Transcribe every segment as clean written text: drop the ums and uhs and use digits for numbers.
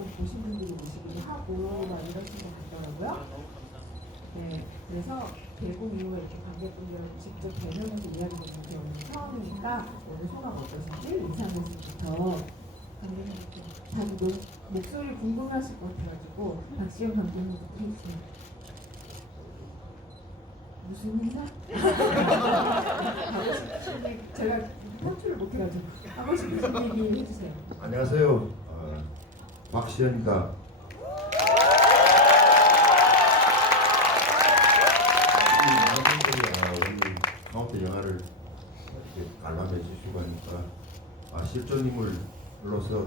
번 보신 분들이 오시기도 하고 막 이러신 것 같더라고요. 네, 그래서 개봉 이후에 이렇게 관객분들 직접 뵈면서 이야기 듣는 게 오늘 처음이니까 오늘 소감 어떠신지 인사 말씀부터 감독님께 자기 목소리 궁금하실 것 같아가지고 박시영 감독님부터 해주세요. 무슨 인사? 하고 싶으신 얘기, 제가 편출을 못해가지고 하고 싶으신 얘기 해주세요. 안녕하세요. 박시현입니다. 많은 분들이 우리 카운트 영화를 이렇게 관람해 주시고 하니까 실존인물로서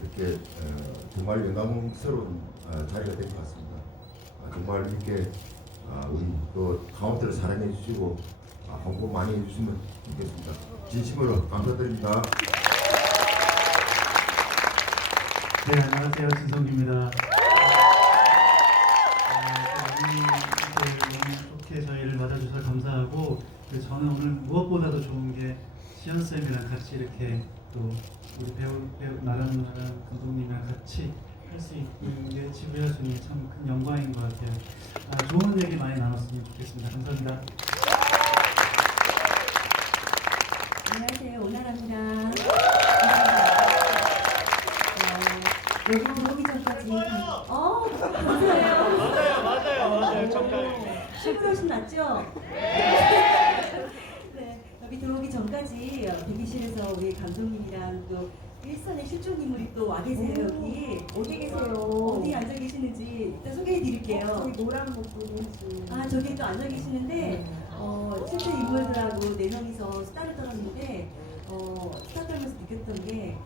이렇게 정말 영광스러운 자리가 된 것 같습니다. 정말 이렇게 우리 또 카운트를 사랑해 주시고 홍보 많이 해주시면 좋겠습니다. 진심으로 감사드립니다. 네, 안녕하세요. 진성규입니다. 너무 좋게 저희를 맞아주셔서 감사하고, 저는 오늘 무엇보다도 좋은 게 시연쌤이랑 같이 이렇게 또 우리 배우 나라는 감독님이랑 같이 할 수 있는 게 지구야 중에 참 큰 영광인 것 같아요. 좋은 얘기 많이 나눴으면 좋겠습니다. 감사합니다. 안녕하세요. 오나라입니다. 여기 들어오기 전까지 감사해요. 맞아요. 정답입니다. 실물 훨씬 낫죠? 네, 여기 들어오기 전까지 대기실에서 우리 감독님이랑 또 일선의 실존 인물이 또 와 계세요. 여기 어디 계세요? 어디 앉아 계시는지 일단 소개해 드릴게요. 저기 노란 목도리지. 저기 또 앉아 계시는데 실제 인물들하고 4명이서 수다를 떨었는데 수다 떨면서 느꼈던 게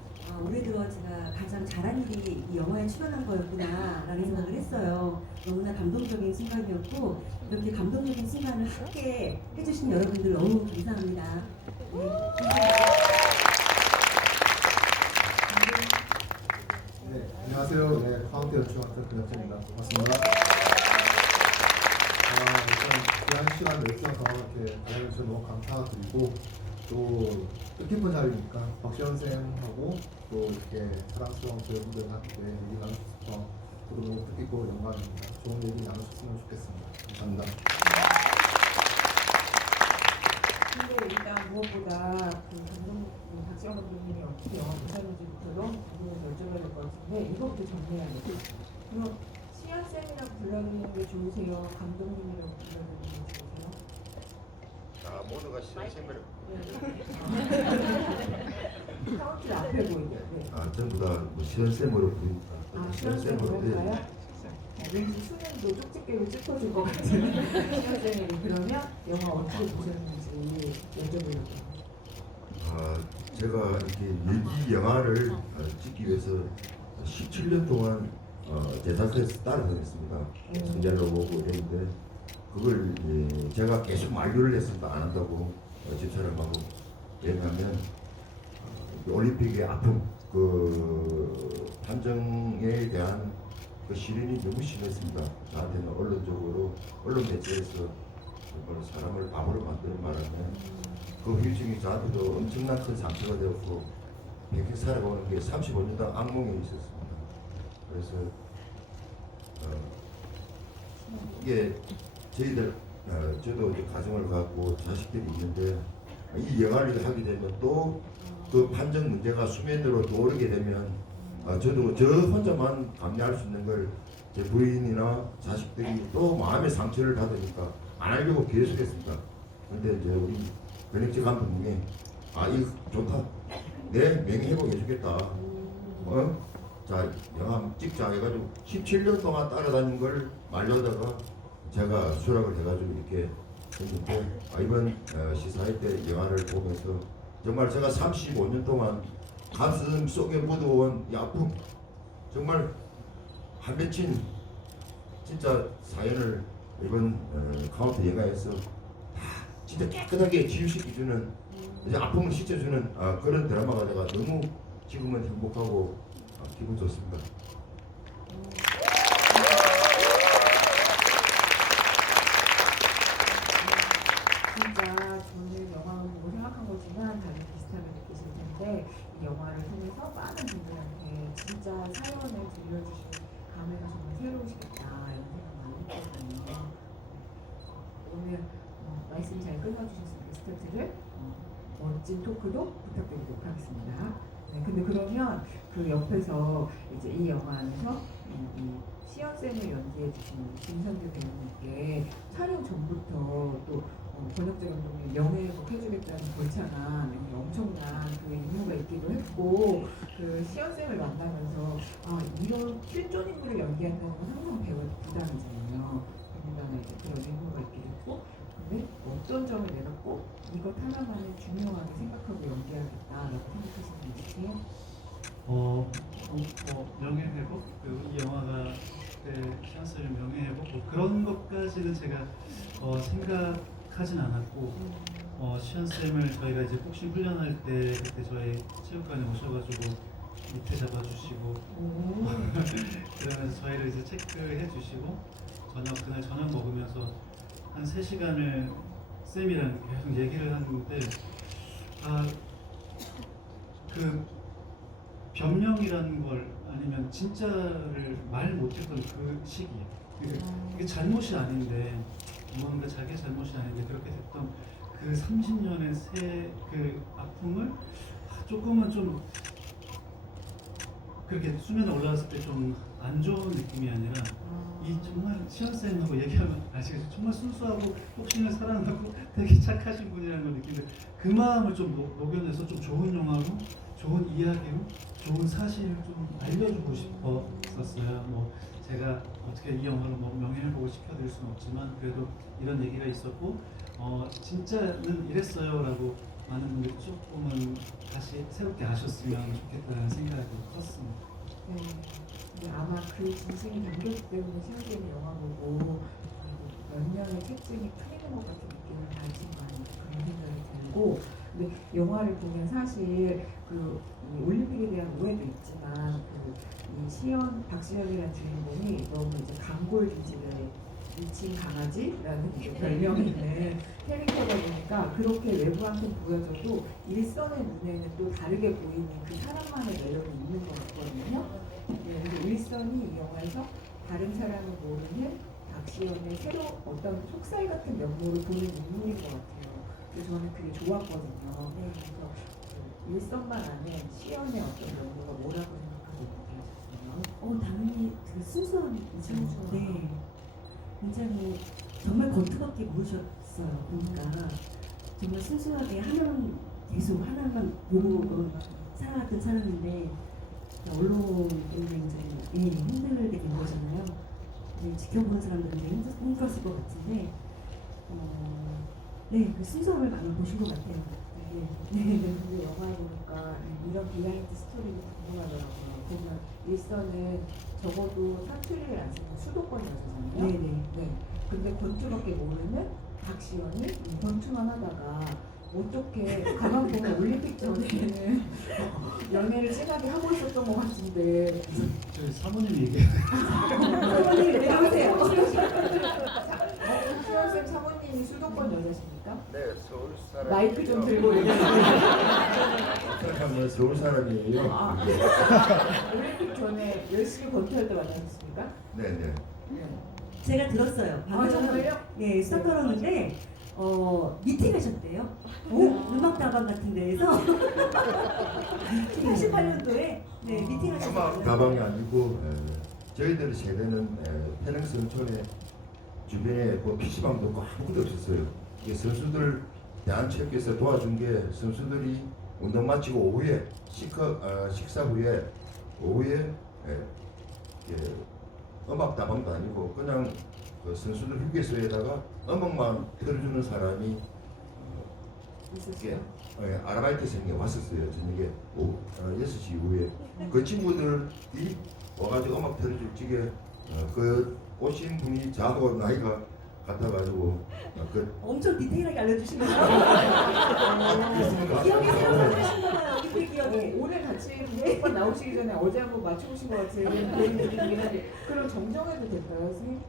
올해 들어 제가 가장 잘한 일이 이 영화에 출연한 거였구나 라는 생각을 했어요. 너무나 감동적인 순간이었고 이렇게 감동적인 순간을 함께 해주신 여러분들 너무 감사합니다. 네, 안녕하세요. 네, 카운트 연출마터 김혁재입니다. 반갑습니다. 일단 귀한 시간 내주셔서 이렇게 알려주셔서 너무 감사드리고 또 뜻깊은 자리니까 박시현 쌤하고 또 이렇게 사랑스러운 배우분들한테 얘기 나누셔서 저도 너무 뜻깊고 영광입니다. 좋은 얘기 나누셨으면 좋겠습니다. 감사합니다. 근데 일단 무엇보다 그 감독님, 박시영 감독님이 어떻게 영화 보셨는지부터 너무 궁금해서 여쭤봐야 될 것 같은데 이것부터 정리해야 돼요. 그럼 시연쌤이라고 불러드리는 게 좋으세요? 감독님이라고 불러드리는 게 좋으세요? 모두가 시현쌤을 카운트 앞에 보이죠? 네. 전부 다 시현쌤으로 부릅니다. 시연쌤으로 가요? 왠지 수능도 쪽집게로 짚어줄 것 같은 시연쌤이 그러면 영화 어떻게 보셨는지 여쭤보려고요. 제가 이렇게 일기 영화를 찍기 위해서 17년 동안 제작사에서 따라다녔습니다. 성자를 오고 했는데 그걸 제가 계속 만류를 했습니다. 안 한다고 집사를 하고. 왜냐하면 올림픽의 아픔, 그 판정에 대한 그 시련이 너무 심했습니다. 저한테는 언론적으로 언론 매체에서 정말 사람을 바보로 만드는 바람에 그 후유증이 저한테도 엄청난 큰 상처가 되었고 백색 살아가는 게 35년 동안 악몽에 있었습니다. 그래서 이게 저희들 저도 이제 가정을 갖고 자식들이 있는데 이 영화를 하게 되면 또 그 판정 문제가 수면으로 떠오르게 되면 저도 저 혼자만 감내할 수 있는 걸 제 부인이나 자식들이 또 마음의 상처를 받으니까 안 하려고 계속했습니다. 그런데 이제 우리 변혁재 감독님이 이거 좋다. 내 명예회복 해주겠다. 자, 영화 찍자 해가지고 17년 동안 따라다닌 걸 말려다가 제가 수락을 해가지고 이렇게 했는데 이번 시사회 때 영화를 보면서 정말 제가 35년 동안 가슴 속에 묻어온 이 아픔 정말 한 맺힌 진짜 사연을 이번 카운트 영화에서 다 진짜 깨끗하게 치유시켜주는 이제 아픔을 씻어주는 그런 드라마가 내가 너무 지금은 행복하고 기분 좋습니다. 진짜 저는 영화를 보고 생각한 거지만 다들 비슷하게 느끼실 텐데 이 영화를 통해서 많은 분들한테 진짜 사연을 들려주신 감회가 정말 새로우시겠다 이런 생각 많이 했거든요. 오늘 말씀 잘 끊어주셨으니까 스타트를 멋진 토크도 부탁드리도록 하겠습니다. 네, 근데 그러면 그 옆에서 이제 이 영화 안에서 이 시연쌤을 연기해 주신 김선규 배우님께 촬영 전부터 또 권혁재 감독님 명예회복 해주겠다는 골창한 엄청난 그 임무가 있기도 했고 그 시연쌤을 만나면서 이런 실존 인물을 연기한다는 건 항상 배우의 부담이잖아요. 그러니까 이제 그런 임무가 있기도 했고 근데 어떤 점을 내가 꼭 이것 하나만은 중요하게 생각하고 연기하겠다라고 생각하시는 게 있으세요? 명예회복 이 영화가 그때 시안쌤의 명예회복 그런 것까지는 제가 생각하진 않았고 시안쌤을 저희가 이제 복싱 훈련할 때 그때 저희 체육관에 오셔가지고 밑에 잡아주시고 그러면서 저희를 이제 체크해 주시고 그날 저녁 먹으면서 한 3시간을 쌤이랑 계속 얘기를 하는데 그 변명이라는 걸 아니면 진짜를 말 못했던 그 시기에 이게 잘못이 아닌데 뭔가 자기 잘못이 아닌데 그렇게 됐던 그 30년의 그 아픔을 조금은 좀 그렇게 수면에 올라왔을 때 좀 안 좋은 느낌이 아니라 이 정말 시연쌤하고 얘기하면 아시겠죠? 정말 순수하고 복싱을 사랑하고 되게 착하신 분이라는 걸 느끼는데 그 마음을 좀 녹여내서 좀 좋은 영화로 좋은 이야기로 좋은 사실을 좀 알려주고 싶었어요. 제가 어떻게 이 영화를 명예회복을 시켜드릴 수는 없지만 그래도 이런 얘기가 있었고 진짜는 이랬어요라고 많은 분들이 조금은 다시 새롭게 아셨으면 좋겠다는 생각이 컸습니다. 네. 근데 아마 그 진심이 담겼기 때문에 시연쌤이 영화 보고 몇 년의 채증이 풀리는 것 같은 느낌을 가진 거 아닌가 그런 생각이 들고 근데 영화를 보면 사실 이 올림픽에 대한 오해도 있지만 이 박시연이라는 주인공이 너무 이제 강골 기질의 미친 강아지라는 이제 별명이 있는 캐릭터다 보니까 그렇게 외부한테 보여져도 일선의 눈에는 또 다르게 보이는 그 사람만의 매력이 있는 것 같거든요. 네, 근데 일선이 이 영화에서 다른 사람을 모르는 박시연의 새로 어떤 속살 같은 면모를 보는 인물인 것 같아요. 그래서 저는 그게 좋았거든요. 네, 그래서 일선만 아는 시연의 어떤 면모가 뭐라고 생각하고 있나요? 당연히 그 순수함이 있죠. 순수함. 네. 굉장히 정말 겉으밖에 모르셨어요. 보니까 정말 순수하게 하나만 계속 하나만 보고 살아왔던 사람인데 언론 때문에 이제 힘들게 된 거잖아요. 지켜보는 사람들은 되게 힘들었을 것 같은데 그 순수함을 많이 보신 것 같아요. 근데 영화에 보니까 이런 비하인드 스토리도 궁금하더라고요. 보면 일선은 적어도 사투리를 안 쓰는 수도권 여자잖아요. 네. 근데 권투밖에 모르는 박시연이 권투만 하다가 어떻게 가만 보면 올림픽 전에는 연애를 심하게 하고 있었던 것 같은데 저희 사모님 얘기해요. 사모님 내려오세요. 시연쌤 사모님이 수도권 여자십니까? 네, 서울 사람. 마이크 좀 들고 얘기해주세요. 생각하면 서울 사람이에요. 올림픽 전에 열심히 권투할 때 만나셨습니까? 네네. 제가 들었어요. 정말요? 예, 수다 떨었는데 미팅하셨대요. 음악 다방 같은 데에서 88년도에 음악 미팅하셨어요. 다방이 아니고 저희들 세대는 태릉성촌에 주변에 PC방도 없고 아무것도 없었어요. 이게 선수들 대한체육회에서 도와준 게 선수들이 운동 마치고 오후에 식사 후에 오후에 음악 다방도 아니고 그냥 그 선수들 휴게소에다가 음악만 틀어주는 사람이 이게 아르바이트생이 왔었어요. 저녁에 6시 이후에 그 친구들이 와가지고 음악 틀어줄 적에 그 오신 분이 저하고 나이가 같아가지고 엄청 디테일하게 알려주시네요. 그랬습니다. 기억에 남으신가봐요. 그때 기억에. 오늘 같이 한번 나오시기 전에 어제 한번 맞춰보신 것 같은 그런 느낌이긴 한데 그럼 정정해도 될까요, 선생님?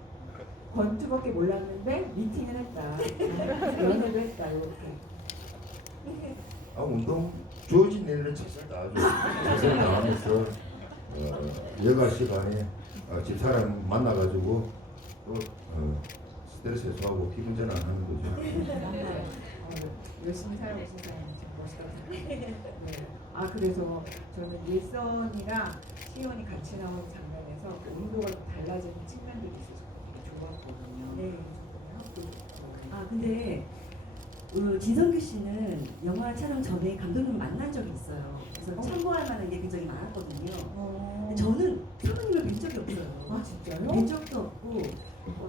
권투밖에 몰랐는데 미팅을 했다. 연애도 했다. 이렇게. 운동 주어진 내내 최선을 다하죠. 최선을 다하면서 여가 시간에 집사람 만나가지고 또 스트레스 해소하고 기분 전환하는 거죠. 열심히 살아오신 사람이 참 멋있다고 생각해요. 네. 아 그래서 저는 예선이랑 시연이 같이 나오는 장면에서 그 온도가 좀 달라지는 측면들이 있어서 되게 좋았거든요. 네. 학교 아 근데 진성규 씨는 영화 촬영 전에 감독님을 만난 적이 있어요. 그래서 참고할 만한 게 굉장히 많았거든요. 근데 저는 사모님을 뵌 적이 없어요. 아 진짜요? 뵌 적도 없고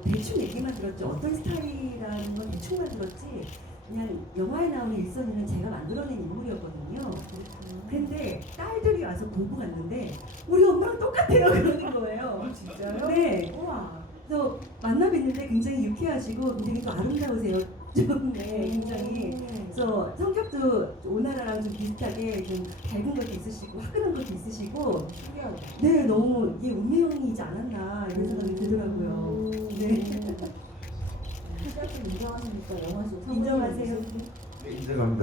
대충 얘기만 들었지 어떤 스타일이라는 건 대충만 들었지 그냥 영화에 나오는 일선이는 제가 만들어낸 인물이었거든요. 근데 딸들이 와서 보고 갔는데 우리 엄마랑 똑같아요 그러는 거예요. 아 진짜요? 네. 우와. 그래서 만나 뵀는데 굉장히 유쾌하시고 굉장히 또 아름다우세요. 좀 네, 굉장히. 그래서 성격도 오나라랑 좀 비슷하게 좀 밝은 것도 있으시고 화끈한 것도 있으시고 신기하다. 네 너무 이게 운명이지 않았나 이런 생각이 들더라고요. 네. 시작좀 인정하시니까 영화 속 인정하세요. 네, 인정합니다.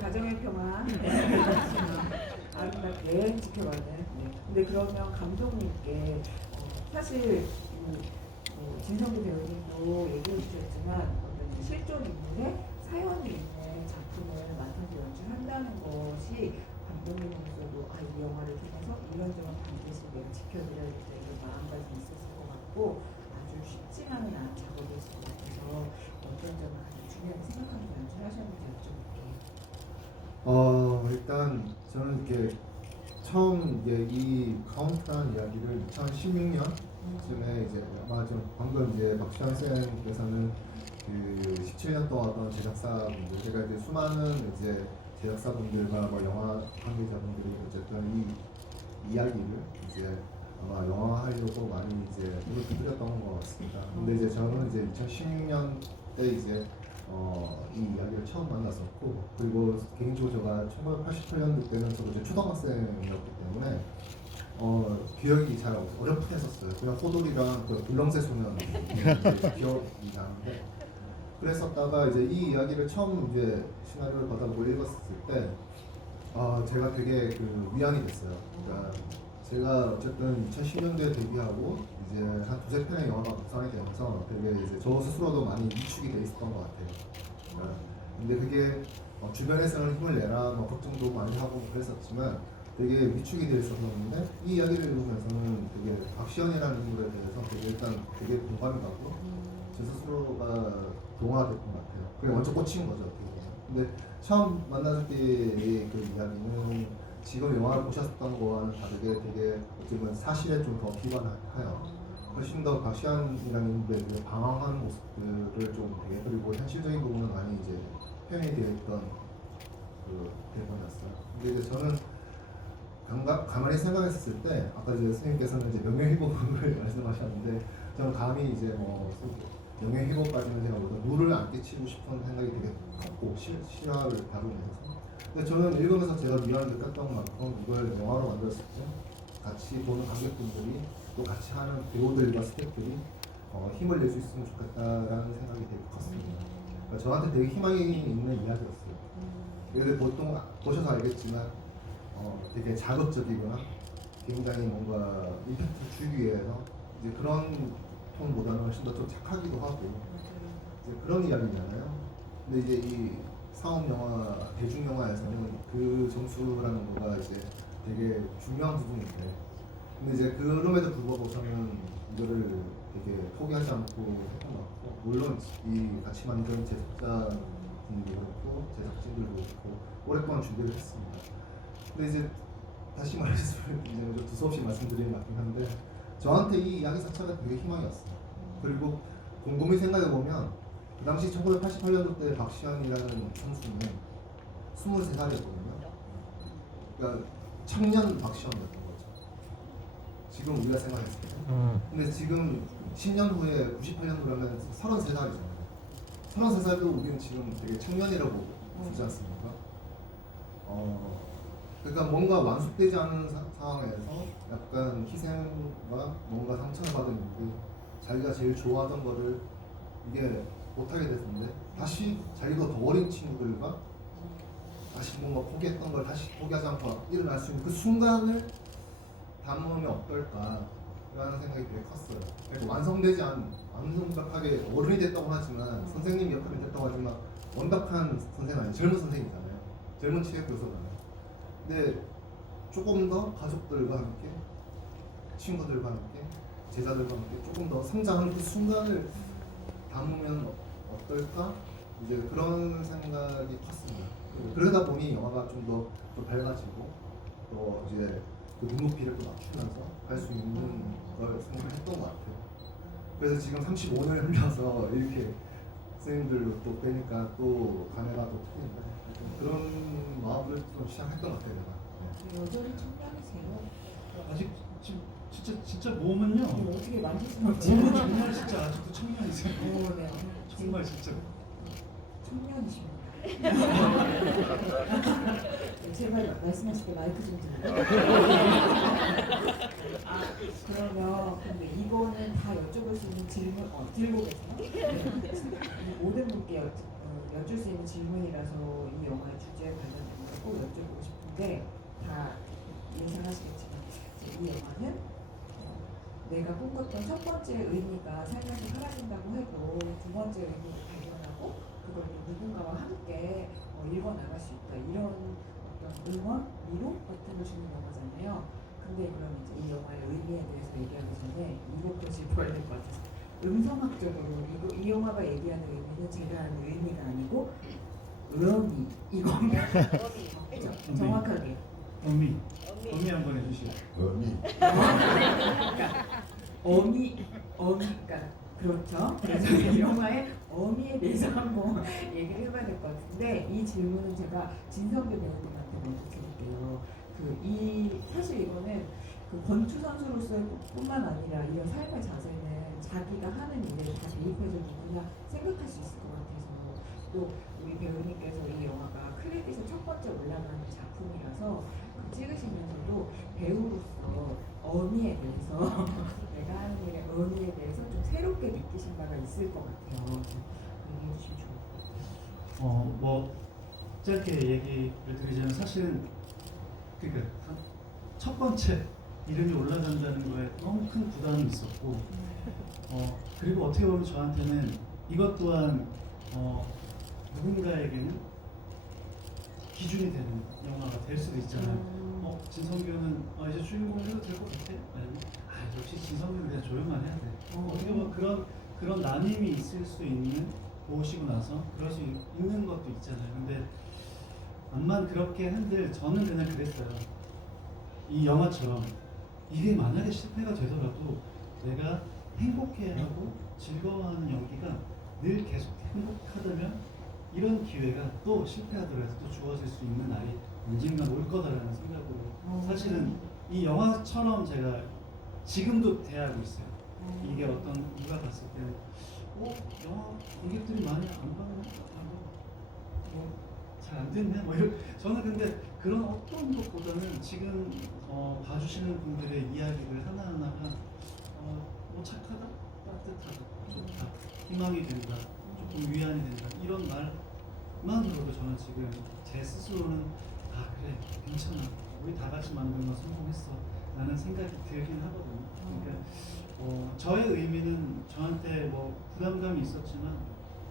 가정의 평화 아름답게 지켜가는. 네. 근데 그러면 감독님께 사실 진성규 배우님도 얘기해 주셨지만 어떤 실존 인물의 사연이 있는 작품을 맡아서 연출한다는 것이 감독님으로서도 이 영화를 통해서 이런 점은 반드시 내가 지켜드려야겠다 이런 마음가짐이 있었을 것 같고 아주 쉽지만은 않은 작업이었을 것 같아서 어떤 점을 가장 중요하게 생각하면서 연출하셨는지 여쭤볼게요. 일단 저는 이렇게 처음 이제 이 카운트라는 이야기를 2016년쯤에 이제 아마 좀 방금 이제 박시환 쌤께서는 그 17년 동안 어떤 제작사분들, 제가 이제 수많은 이제 제작사분들과 뭐 영화 관계자분들이 어쨌든 이 이야기를 이제 아마 영화하려고 많이 이제 눈을 두드렸던 것 같습니다. 근데 이제 저는 이제 2016년 때 이제 이 이야기를 처음 만났었고 그리고 개인적으로 제가 1988년도 때는 저도 이제 초등학생이었기 때문에 기억이 잘 어렴풋했었어요. 그냥 호돌이랑 그 불렁새 소년 기억이 나는데 그랬었다가 이제 이 이야기를 처음 이제 시나리오를 받아보고 읽었을 때 제가 되게 그 위안이 됐어요. 그러니까 제가 어쨌든 2010년도에 데뷔하고 이제 한 두세 편의 영화가 극상이 되면서 되게 이제 저 스스로도 많이 위축이 돼 있었던 것 같아요. 그러니까 근데 그게 주변에서는 힘을 내라 뭐 걱정도 많이 하고 그랬었지만 되게 위축이 돼 있었는데 이 이야기를 읽으면서는 되게 박시연이라는 인물에 대해서 되게 일단 되게 공감이 가고 제 스스로가 동화됐던 것 같아요. 그게 먼저 꽂힌 거죠. 어떻게 보면. 근데 처음 만났을 때의 그 이야기는 지금 영화를 보셨던 거와는 다르게 되게 어떻게 보면 사실에 좀 더 기반하여 훨씬 더 박시환이라는 인물의 그 방황하는 모습들을 좀 되게 그리고 현실적인 부분은 많이 이제 표현이 되어 있던 그 대본이었어요. 근데 이제 저는 가만히 생각했을 때 아까 이제 선생님께서는 이제 명예회복을 말씀하셨는데 저는 감히 이제 뭐 명예회복까지는 제가 보다 물을 안 끼치고 싶은 생각이 되게 컸고 실화를 다루면서 근데 저는 읽으면서 제가 미안을 느꼈던 만큼 이걸 영화로 만들었을 때 같이 보는 관객분들이 또 같이 하는 배우들과 스태프들이 힘을 낼 수 있으면 좋겠다라는 생각이 되게 컸습니다. 그러니까 저한테 되게 희망이 있는 이야기였어요. 그래서 보통 보셔서 알겠지만 되게 자극적이거나 굉장히 뭔가 임팩트 주기 위해서 이제 그런 톤보다는 훨씬 더 좀 착하기도 하고 이제 그런 이야기잖아요. 근데 이제 이 상업 영화, 대중 영화에서는 그 점수라는 거가 이제 되게 중요한 부분인데, 근데 이제 그럼에도 불구하고 저는 이거를 되게 포기하지 않고 했던 것 같고, 물론 이 같이 만든 제작자분들도 그렇고 제작진들도 그렇고 오랫동안 준비를 했습니다. 근데 이제 다시 말해서 이제 두서없이 말씀드리는 것 같긴 한데 저한테 이 이야기 자체가 되게 희망이었어요. 그리고 곰곰이 생각해 보면 그 당시 1988년도 때 박시환이라는 선수는 23살이었거든요. 그러니까 청년 박시환이었던 거죠. 지금 우리가 생각했을 때. 근데 지금 10년 후에 98년도라면 33살이잖아요. 33살도 우리는 지금 되게 청년이라고 보지 않습니까? 그러니까 뭔가 완숙되지 않은 상황에서 약간 희생과 뭔가 상처를 받은 인물이 자기가 제일 좋아하던 거를 이게 못하게 됐는데 다시 자기도 더 어린 친구들과 다시 뭔가 포기했던 걸 다시 포기하지 않고 일어날 수 있는 그 순간을 담으면 어떨까라는 생각이 되게 컸어요. 그리고 완성하게 어른이 됐다고 하지만 선생님 역할이 됐다고 하지만 완벽한 선생은 아니에요. 젊은 선생님이잖아요. 젊은 체육 교수잖아요. 근데 조금 더 가족들과 함께, 친구들과 함께, 제자들과 함께 조금 더 성장하는 그 순간을 담으면 어떨까? 이제 그런 생각이 컸습니다. 그러다 보니 영화가 좀 더 밝아지고 또 이제 그 눈높이를 또 맞추면서 할 수 있는 걸 생각했던 것 같아요. 그래서 지금 35년을 흘려서 이렇게 선생님들로 또 뵈니까 또 감회가 또 틀린다. 그런 마음으로 좀 시작했던 것 같아요. 내가. 여전히 청량이세요. 아직 지금 진짜 몸은요. 어떻게 만질 수는 없지. 몸은 정말 진짜 아직도 청년이세요. 네. 정말 진짜. 청년이십니다. 제발 말씀하실 때 마이크 좀 들어요. 그러면 근데 이거는 다 여쭤볼 수 있는 질문, 들고 계세요? 이 모든 분께 여쭐 수 있는 질문이라서 이 영화의 주제에 관련된 걸 꼭 여쭤보고 싶은데 다 예상하시겠지만 이제 이 영화는 내가 꿈꿨던 첫 번째 의미가 살면서 사라진다고 해도 두 번째 의미를 발견하고 그걸 누군가와 함께 읽어나갈 수 있다 이런 어떤 응원, 위로 같은 걸 주는 영화잖아요. 근데 그럼 이제 이 영화의 의미에 대해서 얘기하기 전에 이것도 짚어야 될 것 같아서 음성학적으로 이 영화가 얘기하는 의미는 제가 아는 의미가 아니고 의미 이겁니다. 그죠? 정확하게 어미 한번 해주시죠. 어미가 그렇죠. 그래서 이 영화의 어미에 대해서 한번 얘기를 해봐야 될 것 같은데 이 질문은 제가 진성규 배우님한테 먼저 드릴게요. 사실 이거는 그 권투 선수로서의 뿐만 아니라 이런 삶의 자세는 자기가 하는 일에 다 대입해서 누구나 생각할 수 있을 것 같아서 또 우리 배우님께서 이 영화가 크레딧에 첫 번째 올라가는 작품이라서 찍으시면서도 배우로서 어미에 대해서 내가 하는 일의 의미에 대해서 좀 새롭게 느끼신 바가 있을 것 같아요. 얘기해 주시면 좋을 것 같아요. 뭐 짧게 얘기를 드리자면 사실은 그러니까 첫 번째 이름이 올라간다는 거에 너무 큰 부담이 있었고 그리고 어떻게 보면 저한테는 이것 또한 누군가에게는 기준이 되는 영화가 될 수도 있잖아요. 진성규는 이제 주인공을 해도 될 것 같아? 아니면 역시 진성규는 그냥 조용만 해야 돼. 어떻게 보면 그런 나님이 있을 수 있는 보시고 나서 그럴 수 있는 것도 있잖아요. 근데 암만 그렇게 한들 저는 그냥 그랬어요. 이 영화처럼 이게 만약에 실패가 되더라도 내가 행복해하고 즐거워하는 연기가 늘 계속 행복하다면 이런 기회가 또 실패하더라도 또 주어질 수 있는 날이 언젠가 올 거다라는 생각으로 사실은 이 영화처럼 제가 지금도 대하고 있어요. 이게 어떤 누가 봤을 때는 영화 관객들이 많이 안 봤네? 잘 안 됐네? 이런 저는 근데 그런 어떤 것보다는 지금 봐주시는 분들의 이야기를 하나하나가 착하다, 따뜻하다, 좋다, 희망이 된다, 조금 위안이 된다 이런 말만으로도 저는 지금 제 스스로는 그래 괜찮아 우리 다 같이 만든 거 성공했어 라는 생각이 들긴 하거든요. 그러니까 저의 의미는 저한테 뭐 부담감이 있었지만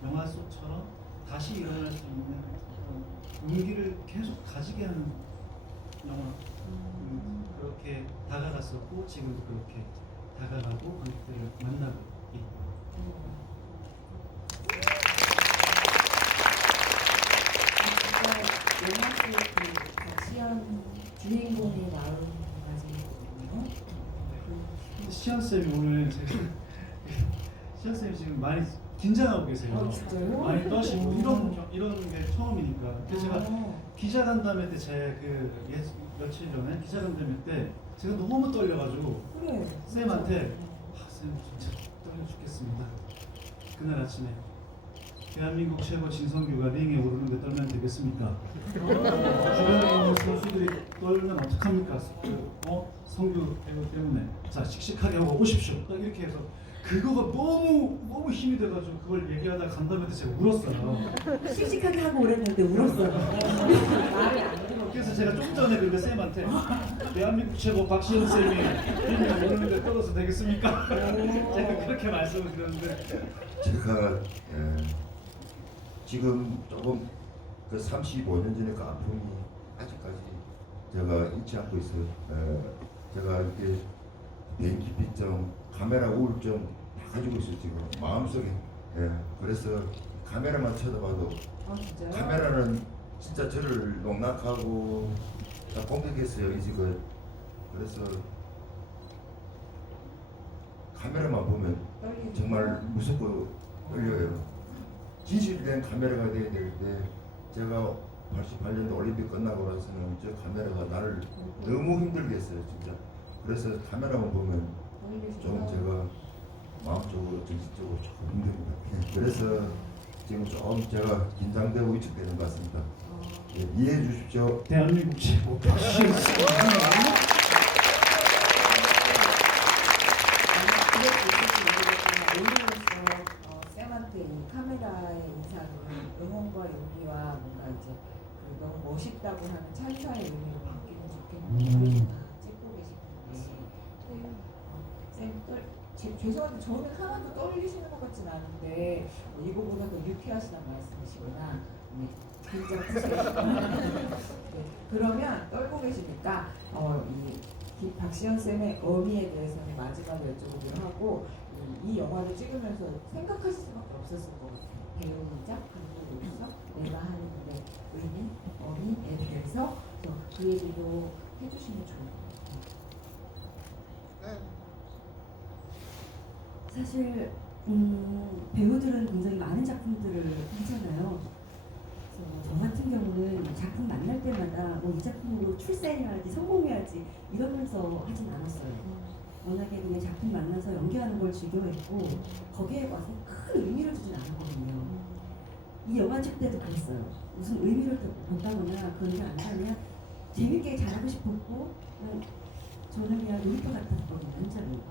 영화 속처럼 다시 일어날 수 있는 용기를 계속 가지게 하는 영화 그렇게 다가갔었고 지금도 그렇게 다가가고 관객들을 만나고 있고 영화 속 박시연 주인공의 마음가짐이거든요. 시연 쌤이 오늘 제가 시연 쌤이 지금 많이 긴장하고 계세요. 진짜요? 많이 떠시고 이런 게 처음이니까. 그래서 제가 기자간담회 때 며칠 전에 기자간담회 때 제가 너무 떨려가지고 그래. 쌤한테 쌤 진짜 떨려 죽겠습니다. 그날 아침에 대한민국 최고 진성규가 링에 오르는데 떨면 되겠습니까? 주변에 있는 선수들이 떨면 어떡합니까? 성규 배우 때문에 자 씩씩하게 하고 오십시오. 딱 이렇게 해서 그거가 너무 힘이 돼가지고 그걸 얘기하다 간담회 때 제가 울었어요. 씩씩하게 하고 오랬는데 울었어요. 말이 안 들어. 그래서 사실 제가 좀 전에 그러니까 쌤한테 대한민국 최고 박시현 쌤이 일명 모르는데 떨어서 되겠습니까? 제가 그렇게 말씀을 드렸는데 제가 지금 조금 그 35년 전에 그 아픔이 아직까지 제가 잊지 않고 있어요. 제가 이렇게 비행기피증, 카메라 우울증 다 가지고 있어요 지금 마음속에. 그래서 카메라만 쳐다봐도 아 진짜요? 카메라는 진짜 저를 농락하고 다 공격했어요 이 집을. 그래서 카메라만 보면 떨리죠? 정말 무섭고 떨려요. 진실된 카메라가 돼야 될 때 제가 88년도 올림픽 끝나고 나서는 저 카메라가 나를 너무 힘들게 했어요 진짜. 그래서 카메라만 보면 좀 제가 마음적으로 정신적으로 조금 힘듭니다. 그래서 지금 좀 제가 긴장되고 위축되는 것 같습니다. 예, 이해해 주십시오. 대한민국 최고 박시현 쌤. 오늘로서 쌤한테 이 카메라의 인상을 응원과 용기와 뭔가 이제 그 너무 멋있다고 하는 찬사의 의미로 바뀌면 좋겠는데 찍고 계시는데 쌤 죄송한데 저는 하나도 떨리시는 것 같진 않은데 이거보다 더 유쾌하시다는 말씀이시구나. 네, 긴장 푸세요. 네, 그러면 떨고 계시니까 이 박시현 쌤의 의미에 대해서는 마지막에 여쭤보기로 하고 이 영화를 찍으면서 생각하실 수밖에 없었을 것 같아요. 배우이자 감독으로서 내가 하는 일의 의미, 의미에 대해서 그 얘기도 해주시면 좋을 것 같아요. 사실 배우들은 굉장히 많은 작품들을 하잖아요. 그래서 저 같은 경우는 작품 만날 때마다 이 작품으로 출세해야지 성공해야지 이러면서 하진 않았어요. 워낙에 그냥 작품 만나서 연기하는 걸 즐겨했고 거기에 와서 큰 의미를 두진 않았거든요. 이 영화 찍을 때도 그랬어요. 무슨 의미를 본다거나 그런 게 아니라 재밌게 잘하고 싶었고 저는 그냥 놀이터 같았거든요. 완전히.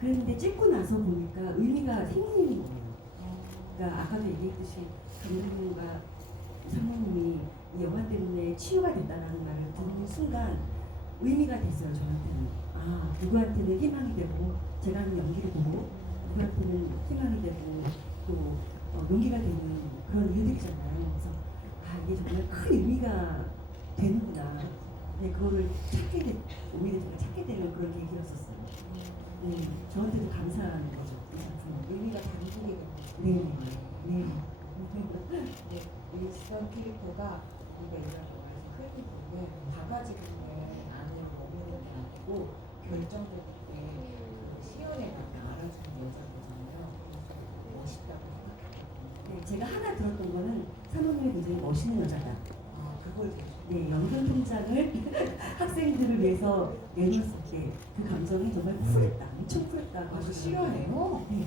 그랬는데 찍고 나서 보니까 의미가 생기는 거예요. 그러니까 아까도 얘기했듯이 감독님과 사모님이 이 영화 때문에 치유가 됐다는 말을 듣는 순간 의미가 됐어요. 저한테는. 누구한테는 희망이 되고 제가 하는 연기를 보고 누구한테는 희망이 되고 또 용기가 되는 그런 일들이잖아요. 그래서 이게 정말 큰 의미가 되는구나. 네, 그거를 오히려 제가 찾게 되는 그런 계기였었어요. 네, 저한테도 감사한 거죠. 이 작품. 의미가 담기게 네, 됩니다. 네. 네, 일선 캐릭터가 우리가 이런 영화에서 흔히 보는 바가지분의 안을 머무는 게 아니고 결정적일 때그 시연에 맞게 알아주는 여자거든요. 그래서 멋있다고 생각해요. 네, 제가 하나 들었던 거는 사모님이 굉장히 멋있는 여자다. 그걸 네, 연금 통장을 학생들을 위해서 내놓았을 때 그 감정이 정말 쿨했다. 엄청 쿨했다. 싫어해요? 네,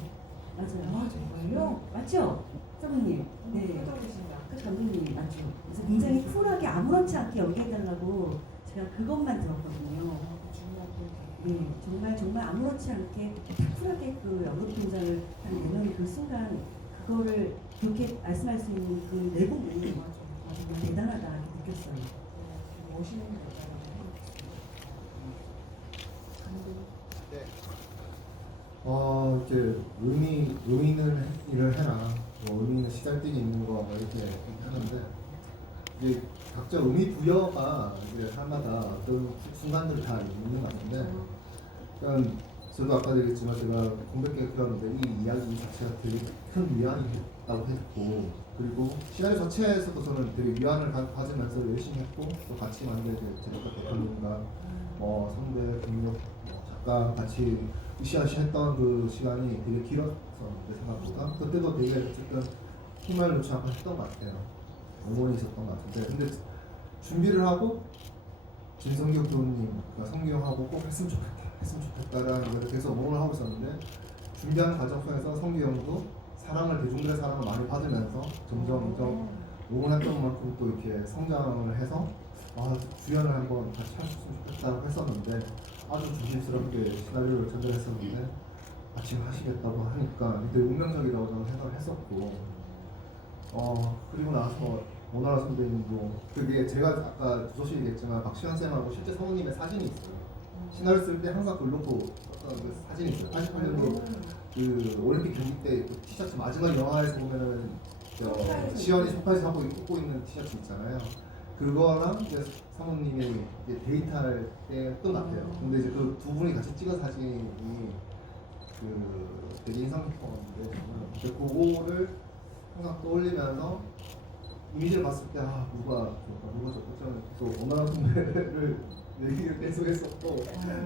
맞아요. 정말요? 맞죠? 사모님. 네. 표정이신다. 그 감독님이 맞죠. 그래서 굉장히 쿨하게 아무렇지 않게 연기해달라고 제가 그것만 들었거든요. 중요한 포인트. 네, 정말 아무렇지 않게 다 쿨하게 그 연금 통장을 딱 내놓은 그 순간 그거를 그렇게 말씀할 수 있는 그 내공이 정말 대단하다 이렇게 느꼈어요. 멋있는 여자라고 이렇게 의미 있는 일을 해라, 의미 있는 시잘데기 있는 거 이렇게 하는데 이제 각자 의미 부여가 이제 사람마다 어떤 순간들 다 있는 것 같은데, 그러니까 저도 아까 얘기했지만 제가 공백기가 필요한데 이 이야기 자체가 되게 큰 위안이 됐다고 했고, 그리고 시나리오 자체에서도 저는 되게 위안을 가지면서 열심히 했고 또 같이 만들게 제작가 대표님과 선배 김력 작가 같이 으쌰으쌰 했던 그 시간이 되게 길었었는데 생각보다 그때도 되게 어쨌든 힘을 놓지 않고 했던 것 같아요. 응원이 있었던 것 같은데, 근데 준비를 하고 진성규 교수님, 그러니까 성규 형하고 꼭 했으면 좋겠다라는 걸 계속 응원을 하고 있었는데, 준비하는 과정 속에서 성규 형도 대중들의 사랑을 많이 받으면서 점점 응원했던 만큼 또 이렇게 성장을 해서 주연을 한번 같이 할 수 있으면 좋겠다고 했었는데, 아주 조심스럽게 시나리오를 전달했었는데 지금 하시겠다고 하니까 되게 운명적이라고 저는 생각을 했었고, 그리고 나서 오나라 선배님도 그게 제가 아까 조소식 얘기했지만 박시현 쌤하고 실제 사모님의 사진이 있어요. 신화를 쓸 때 항상 그걸 놓고 썼던 그 사진이 있어요. 88년도 그 올림픽 경기 때그 티셔츠 마지막 영화에서 보면은 시연이 소파에서 하고 입고 있는 티셔츠 있잖아요. 그거랑 이제 사모님이 이제 데이트할 때 또 같아요. 근데 이제 그 두 분이 같이 찍은 사진이 그 되게 인상 깊었는데 저는 근데 그거를 항상 떠올리면서 이미지를 봤을 때 아 누가 저거 저는 또 원하는 선배를 얘기를 계속 했었고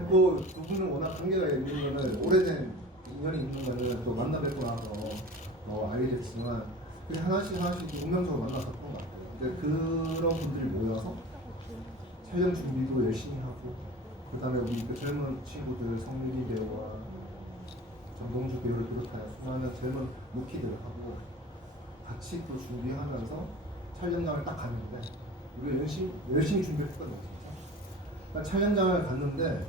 또 두 분은 워낙 관계가 있는 거는 오래된 인연이 있는 거는 또 만나 뵙고 나서 알게 됐지만 그냥 하나씩 운명적으로 만나서 그런 것 같아요. 근데 그런 분들이 모여서 촬영 준비도 열심히 하고 그 다음에 우리 그 젊은 친구들 성유리 배우와 정동주 배우를 비롯하여 수많은 젊은 루키들하고 같이 또 준비하면서 촬영장을 딱 갔는데 우리가 열심히 준비를 했거든요. 그러니까 촬영장을 갔는데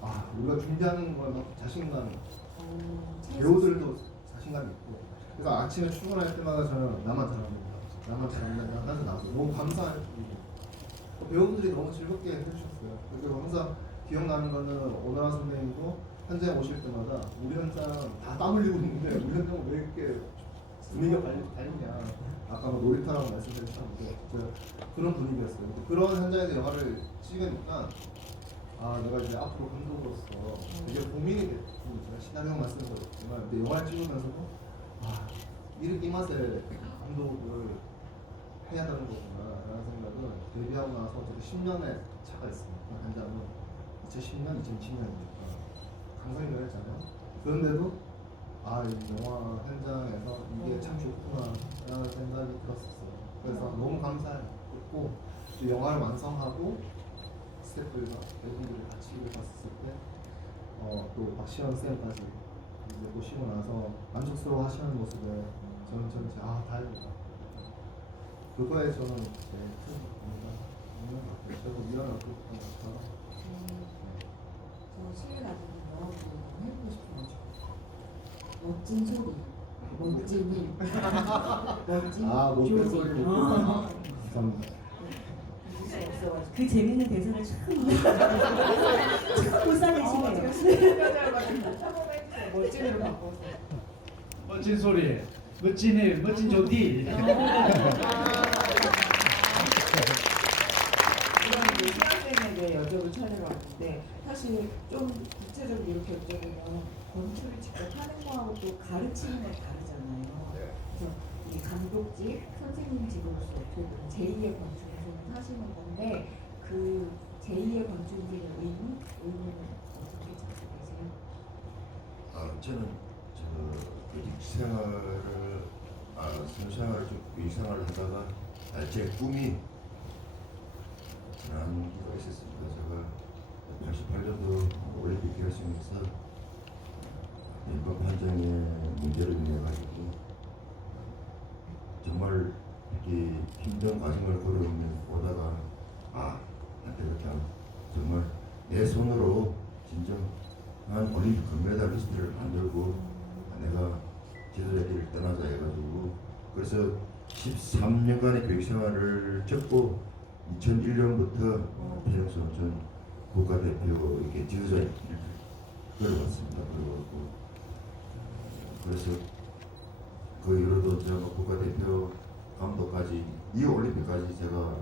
아 우리가 준비하는 거는 자신감 배우들도 자신감이 있고 그래서 아침에 출근할 때마다 저는 나만 잘합니다 나한테 나와서 너무 감사한 일이고 배우분들이 너무 즐겁게 해주셨어요. 그리고 항상 기억나는 거는 오나라 선배님도 현장에 오실 때마다 우리 현장 다 땀 흘리고 있는데 우리 현장은 왜 이렇게 분위기가 밝냐 아까 뭐 놀이터라고 말씀드렸는데 그런 분위기였어요. 그런 현장에서 영화를 찍으니까 아 내가 이제 앞으로 감독으로서 되게 고민이 됐고 제가 시나리오 말씀드렸지만 근데 영화를 찍으면서도 아 이 맛에 감독을 해야 되는 거구나 라는 생각을 데뷔하고 나서 저도 10년의 차가 있습니다. 현장은 2010년, 2020년이니까 강성이 열렸잖아요. 그런데도 아 이 영화 현장에서 이게 참 좋구나 라는 생각이 들었었어요. 그래서 너무 감사했고 이 영화를 완성하고 스태프들과 배우분들이 같이 봤었을 때 또 박시현 쌤까지 이제 보시고 나서 만족스러워 하시는 모습에 저는 진짜 아 다행이다. 그거에 저는 제일 큰 의미가 있는 것 같아요. 저도 일어나고 그랬던 것처럼. 저 실례 가지고 영화도 해보고 싶어가지고 멋진 소리, 멋진 힘, 멋진 못된 소리 못 감사합니다. 그 재밌는 대사를 참 못 살리시네요. 멋진으로 바꿔서 멋진 소리, 멋진 일, 멋진 조디. 이런 시학생에 대해 여쭤볼 차례가 왔는데 사실 좀 구체적으로 이렇게 여쭤보면 건축을 직접 하는 거하고 또 가르치는 건 다르잖아요. 그래서 이 감독직 선생님직으로서 어떻게 보면 제2의 건축에서는 하시는 건데 그 제2의 건축의 의미는 어떻게 찾고 계세요? 저는 생활을 생활을 좀 일생활을 하다가 제 꿈이 지난기가 있었습니다. 제가 88년도 올림픽 결승에서 일반 판정의 문제를 인해 가지고 정말 이렇게 힘든 과정을 걸어오다가 나한테 이렇게 정말 내 손으로 진정한 올림픽 금메달리스트를 만들고 내가 제대로 길을 떠나자 해가지고 그래서 13년간의 교육 생활을 접고 2001년부터 태영선 전 국가대표 이렇게 지도자 걸어왔습니다. 그래서 그 이후로도 제가 국가대표 감독까지 이 올림픽까지 제가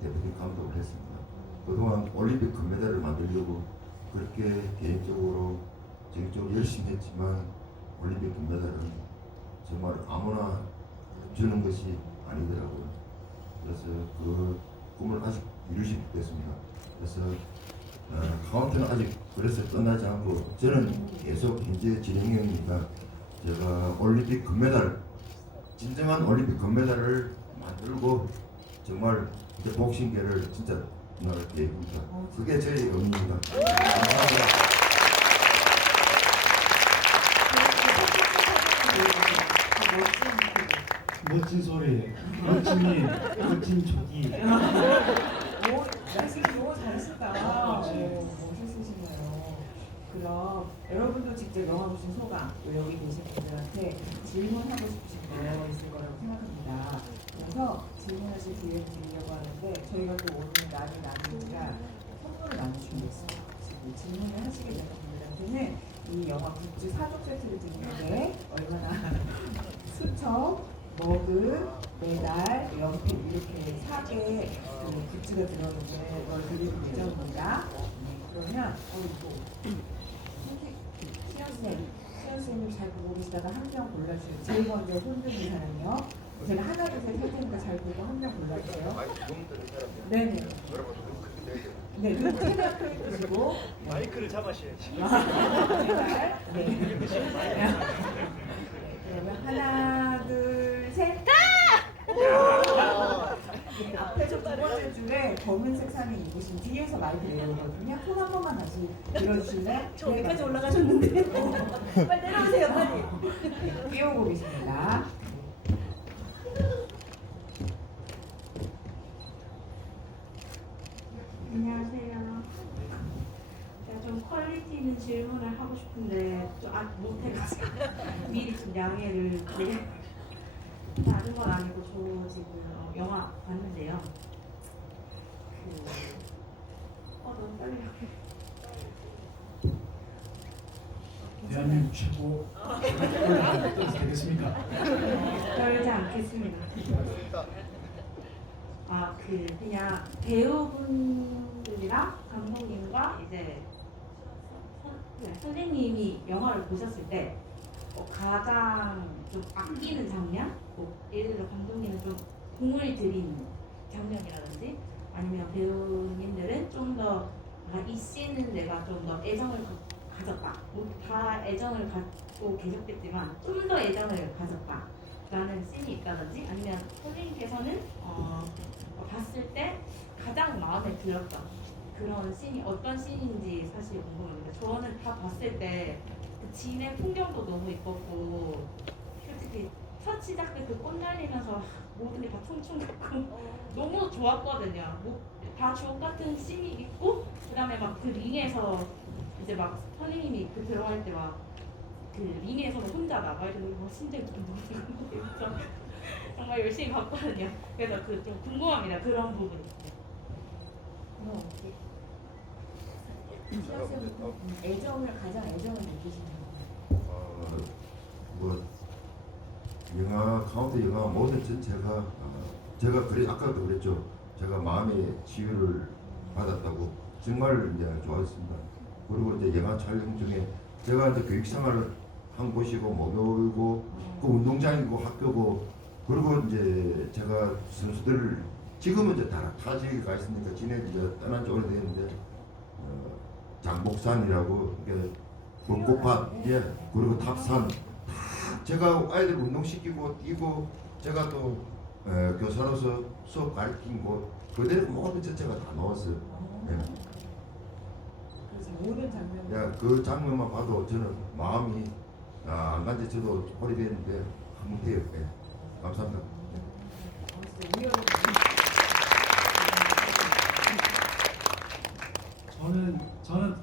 대표팀 감독을 했습니다. 그동안 올림픽 금메달을 만들려고 그렇게 개인적으로 정적으로 열심히 했지만 올림픽 금메달은 정말 아무나 주는 것이 아니더라고요. 그래서 그 꿈을 아직 이루지 못했습니다. 그래서 카운트는 아직 그래서 끝나지 않고 저는 계속 현재 진행형입니다. 제가 올림픽 금메달, 진정한 올림픽 금메달을 만들고 정말 이제 복싱계를 진짜 나갈 계획입니다. 그게 제 의미입니다. 감사합니다. 멋진 소리, 멋진 일, 멋진 조디. 오, 날씨 너무 잘하신다. 멋있으시네요. 그럼 여러분도 직접 영화 보신 소감, 또 여기 계신 분들한테 질문하고 싶으신 거 있을 거라고 생각합니다. 그래서 질문하실 기회를 드리려고 하는데 저희가 또 오늘 날이 나니까 선물을 많이 준비했어요. 지금 질문을 하시게 되는 분들한테는 이 영화 굿즈 4종 세트를 드리는데 얼마나 수첩, 머그, 메달, 연필 이렇게 4개 그 굿즈가 들어있는데 그걸 드릴 예정입니다. 그러면 시연쌤이 잘 보고 계시다가 한 명 골라주세요. 제일 먼저 손들린 사람이요. 제가 하나 둘셋 할 테니까 잘 보고 한 명 골라주세요. 네네. 네, 눈 최대한 크게 뜨시고. 마이크를 잡으셔야지. 제발. 네. 그러면 하나, 둘, 셋. 네, 앞에서 두 번째 줄에 검은색 상의 입으신 뒤에서 마이크 내려오거든요. 손 한 번만 다시 들어주실래요? 저 여기까지 올라가셨는데 빨리 내려오세요 빨리. 끼우고 계십니다. 안녕하세요. 제가 좀 퀄리티 있는 질문을 하고 싶은데 좀 못해가지고 미리 좀 양해를 다른 건 아니고 저 지금 영화 봤는데요. 너무 떨려요. 대한민국 최고 떠도 되겠습니까? 떨지 않겠습니다. 그냥 배우분들이랑 감독님과 이제 선생님이 영화를 보셨을 때 가장 좀 아끼는 장면? 예를 들어 감독님은 좀 공을 들인 장면이라든지 아니면 배우님들은 좀 더 이 씬은 내가 좀 더 애정을 가졌다. 다 애정을 갖고 계셨겠지만 좀 더 애정을 가졌다. 라는 씬이 있다든지 아니면 선생님께서는 봤을 때 가장 마음에 들었던 그런 씬이 어떤 씬인지 사실 궁금합니다. 저는 다 봤을 때 그 진의 풍경도 너무 이뻤고 솔직히 첫 시작 때 그 꽃 날리면서 모든 게 다 총총 잡고 너무 좋았거든요. 다 주옥 같은 씬이 있고 그다음에 막 그 링에서 이제 막 선생님이 그 들어갈 때 막 그 링에서 혼자 나가지고 신들 정말 열심히 봤거든요. 그래서 그 좀 궁금합니다. 그런 부분이. 가장 애정을 느끼시는 뭐 영화 가운데 영화 모든 전체가 제가 아까도 그랬죠. 제가 마음의 치유를 받았다고 정말 이제 좋았습니다. 그리고 이제 영화 촬영 중에 제가 이제 교육 생활을 한 곳이고 목요일고 그 운동장이고 학교고 그리고 이제 제가 선수들 지금은 이제 다 타지에 가 있으니까 지네 이제 떠난 지 오래됐는데 장복산이라고 이게 불꽃밭 예 그리고 탑산 다 제가 아이들 운동시키고 뛰고 제가 또 교사로서 수업 가르친 곳 그대로 모든 전체가 다 나왔어요. 예. 그래서 모든 장면. 야, 그 장면만 봐도 저는 마음이 안 간지 저도 오래됐는데 한번 돼요. 예. 감사합니다.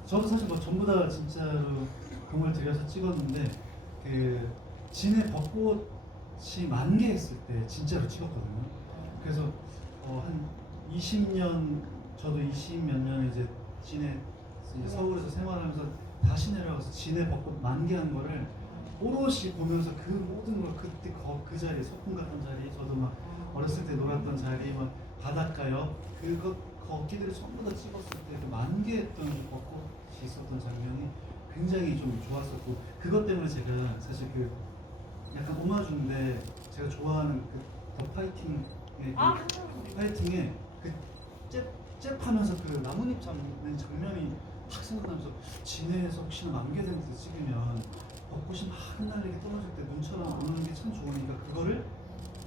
저도 사실 뭐 전부 다 진짜로 공을 들여서 찍었는데 그 진해 벚꽃이 만개했을 때 진짜로 찍었거든요. 그래서 한 20년 저도 20몇 년 이제 진해 이제 서울에서 생활하면서 다시 내려가서 진해 벚꽃 만개한 거를 오롯이 보면서 그 모든 걸 그때 그 자리 소풍 갔던 자리 저도 막 어렸을 때 놀았던 자리 막 바닷가 옆 그거 걷기들을 전부 다 찍었을 때 그 만개했던 벚꽃이 있었던 장면이 굉장히 좀 좋았었고 그것 때문에 제가 사실 그 약간 오마주인데 제가 좋아하는 그 더 파이팅의 그 파이팅에 그 잽하면서 그 나뭇잎 잡는 장면이 딱 생각나면서 진해에서 혹시나 만개된 데 찍으면 벚꽃이 막 흩날리게 떨어질 때 눈처럼 오는 게 참 좋으니까 그거를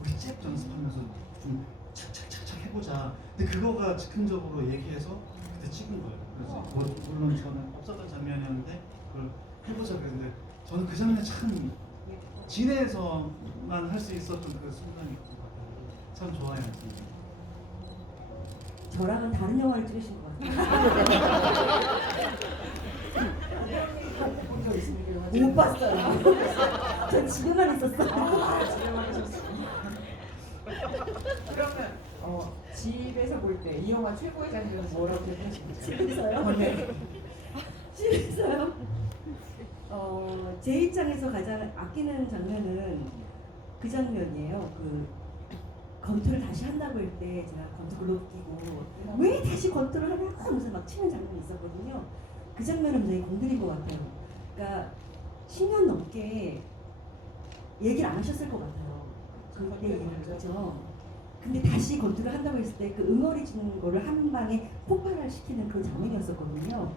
우리 잽 연습하면서 좀 착착착착 해보자. 근데 그거가 즉흥적으로 얘기해서 그때 찍은 거예요. 그래서 물론 저는 없었던 장면이었는데 그걸 해보자 그랬는데 저는 그 장면이 참 진해에서만 할 수 있었던 그 순간이었던 것 같아요. 참 좋아해요. 저랑은 다른 영화를 찍으신 것 같아요. 본적 있습니까? 못 봤어요. 전 집에만 있었어요. 그러면 집에서 볼 때 이 영화 최고의 장면은 뭐라고 생각하십니까? 집에서요? 네. 집에서요? 제 입장에서 가장 아끼는 장면은 그 장면이에요. 그 권투를 다시 한다고 할 때 제가 권투 글러브 끼고 왜 다시 권투를 하냐고 하면서 막 치는 장면이 있었거든요. 그 장면은 굉장히 공들인 것 같아요. 그러니까 10년 넘게 얘기를 안 하셨을 것 같아요. 그때 얘기를 그죠. 근데 다시 권투를 한다고 했을 때 그 응어리진 거를 한 방에 폭발을 시키는 그 장면이었었거든요.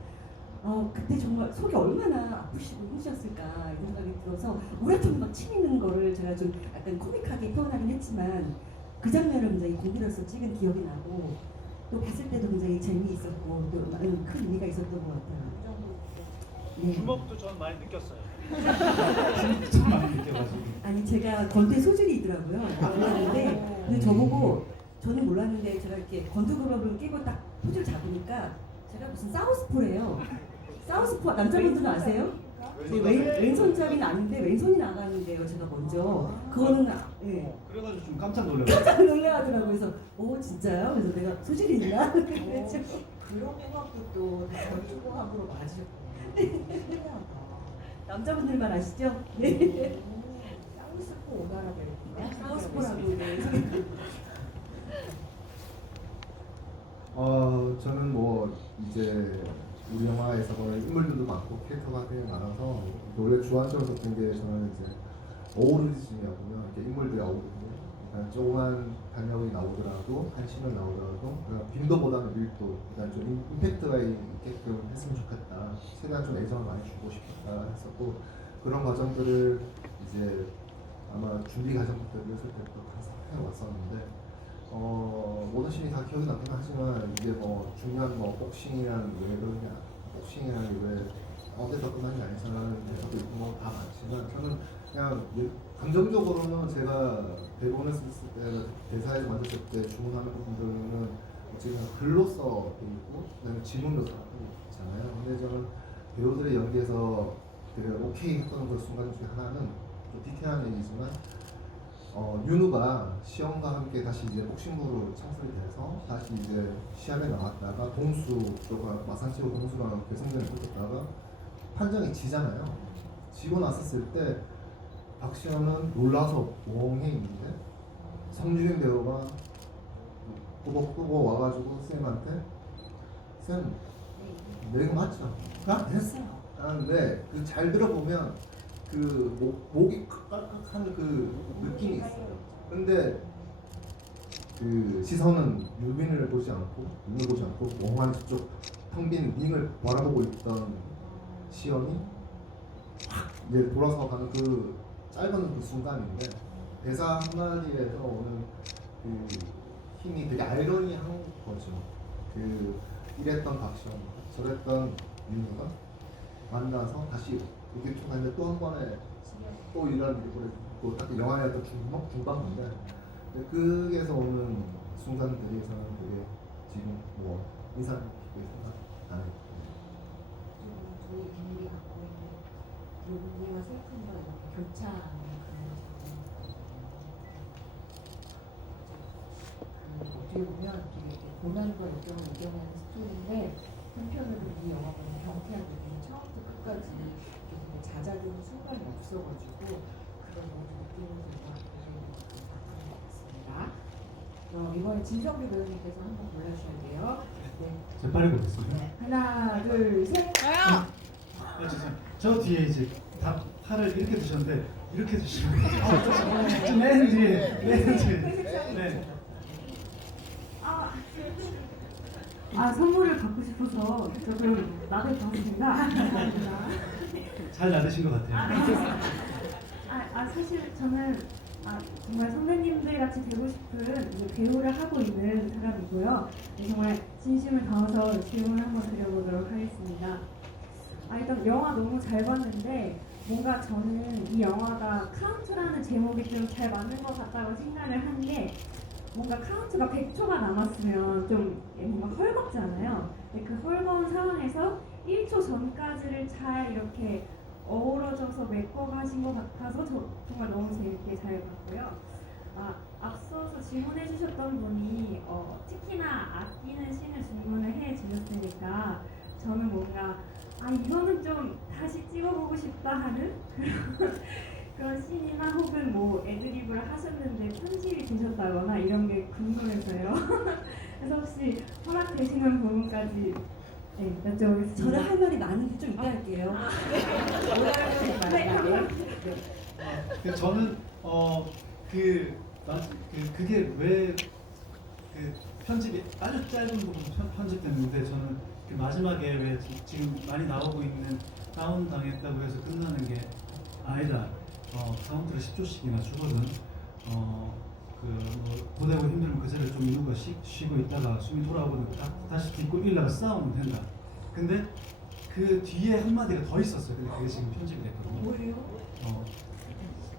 그때 정말 속이 얼마나 아프시고 힘드셨을까 이런 생각이 들어서 우라통이 막 치미는 거를 제가 좀 약간 코믹하게 표현하긴 했지만 그 장면을 굉장히 공들여서 찍은 기억이 나고 또 봤을 때도 굉장히 재미있었고 또 많은 큰 의미가 있었던 것 같아요. 네. 주먹도 전 많이 느꼈어요. 좀 많이 느껴가지고. 아니 제가 권투에 소질이 있더라고요. 몰랐는데 근데 저보고 저는 몰랐는데 제가 이렇게 권투 글러브를 끼고 딱 포즈를 잡으니까 제가 무슨 사우스포래요. 사우스포 남자분들은 아세요? 왼손잡이는 아닌데 왼손이 나가는데요. 제가 먼저 그거는 예. 그래가지고 좀 깜짝 놀랐어요. 깜짝 놀래하더라고요. 그래서 진짜요? 그래서 내가 소질이 있나? 그랬죠. 그런 공학도 또 권투공학으로 맞으셨군요. 신기하다. 남자분들만 아시죠? 네. 사우스포 오나라 배우인가? 사우스포라고 네. 저는 뭐 이제 우리 영화에서 보는 인물들도 많고 캐릭터가 되게 많아서 원래 주안스러웠던 게 저는 이제 어우르지즘이었군요. 이렇게 인물들이 어우르거든요. 그러니까 조그만 단역이 나오더라도 한 신을 나오더라도 그러니까 빈도보다는 밀도, 그러니까 좀 임팩트가 있게끔 했으면 좋겠다. 최대한 좀 애정을 많이 주고 싶었다 했었고 그런 과정들을 이제 아마 준비 과정부터 어렸을 때부터 다 생각해 왔었는데. 모든 신이 다 기억이 나긴 하지만 이게 뭐 중요한 뭐 복싱이라는 왜 그러냐, 복싱이라는 왜 어디서 끝나는 게 아니잖아는 대사도 있고 뭐 다 많지만 저는 그냥 감정적으로는 제가 대본을 쓸 때 대사에 만들 때 주문하는 부분들은 지금 글로써 돼 있고 그다음에 지문도 다 있잖아요. 근데 저는 배우들의 연기에서 되게 오케이 했던 그 순간 중에 하나는 좀 디테일한 얘기지만. 윤우가 시험과 함께 다시 이제 복싱부로 창설이 돼서 다시 이제 시합에 나왔다가 동수 또가 마산치로 동수랑 결승전에 붙었다가 판정이 지잖아요. 지고 났었을 때 박시현은 놀라서 멍해 있는데 성준영 배우가 꾸벅꾸벅 와가지고 쌤한테 쌤 내가 맞죠? 아 됐어요. 하는데 그 잘 들어보면 그 목이 깔깍한 그 느낌이 있어요. 근데 그 시선은 유빈을 보지 않고 눈을 보지 않고 멍하니 저쪽 텅 빈 링을 바라보고 있던 시연이 확 이제 돌아서 가는 그 짧은 그 순간인데 대사 한마디에서 오는 그 힘이 되게 아이러니한 거죠. 그 이랬던 박시영, 저랬던 윤우가 만나서 다시 이게 좀 하는데 또 한 번에 또 이런 일을 또 영화의 어떤 중반인데 그게서 오는 순간들이 저는 되게 지금 뭐 인상 깊게 생각나요. 저희 비밀이 갖고 있는 요분과 슬픔과 이렇게 교차하는 그런 어떻게 보면 되게 고난과 역경을 이겨내는 스토리인데 한편으로는 이 영화는 경쾌하게 처음부터 끝까지 이렇게 잦아드는 순간이 없어가지고 그런 모든 느낌을 정말 굉장히 바탕인 것 같습니다. 그럼 이번에 진성규 배우님께서 한번 골라주셔야 돼요. 네. 제가 빠르게 보겠습니다. 네. 하나, 둘, 셋. 네, 죄송해요. 저 뒤에 이제 다 팔을 이렇게 드셨는데 이렇게 드시면 맨 뒤에 네. 선물을 받고 싶어서 저 그럼 나도 받습니다. 잘 나르신 것 같아요. 사실 저는 정말 선배님들 같이 되고 싶은 배우를 하고 있는 사람이고요. 정말 진심을 담아서 질문을 한번 드려보도록 하겠습니다. 일단 영화 너무 잘 봤는데 뭔가 저는 이 영화가 카운트라는 제목이 좀 잘 맞는 것 같다고 생각을 한 게 뭔가 카운트가 100초가 남았으면 좀 뭔가 헐겁잖아요. 근데 그 헐거운 상황에서 1초 전까지를 잘 이렇게 어우러져서 메꿔가신 것 같아서 저 정말 너무 재밌게 잘 봤고요. 앞서서 질문해 주셨던 분이 특히나 아끼는 씬을 질문을 해 주셨으니까 저는 뭔가 이거는 좀 다시 찍어보고 싶다 하는 그런 씬이나 혹은 뭐 애드리브를 하셨는데 편집이 되셨다거나 이런 게 궁금해서요. 그래서 혹시 허락되시는 부분까지 여쭤보겠습니다. 저는 할 말이 많은데 좀 이따 할게요. 저는 그게 왜 그 편집이 아주 짧은 부분 편집됐는데 저는 그 마지막에 왜 지금 많이 나오고 있는 다운 당했다고 해서 끝나는 게 아니다. 카운트를 10초씩이나 주거든. 뭐 보내고 힘들면 그 자리에 좀 누가 쉬고 있다가 숨이 돌아오거든. 다시 딛고 일어나 싸우면 된다. 근데 그 뒤에 한마디가 더 있었어요. 근데 그게 지금 편집이 됐거든요. 뭐예요?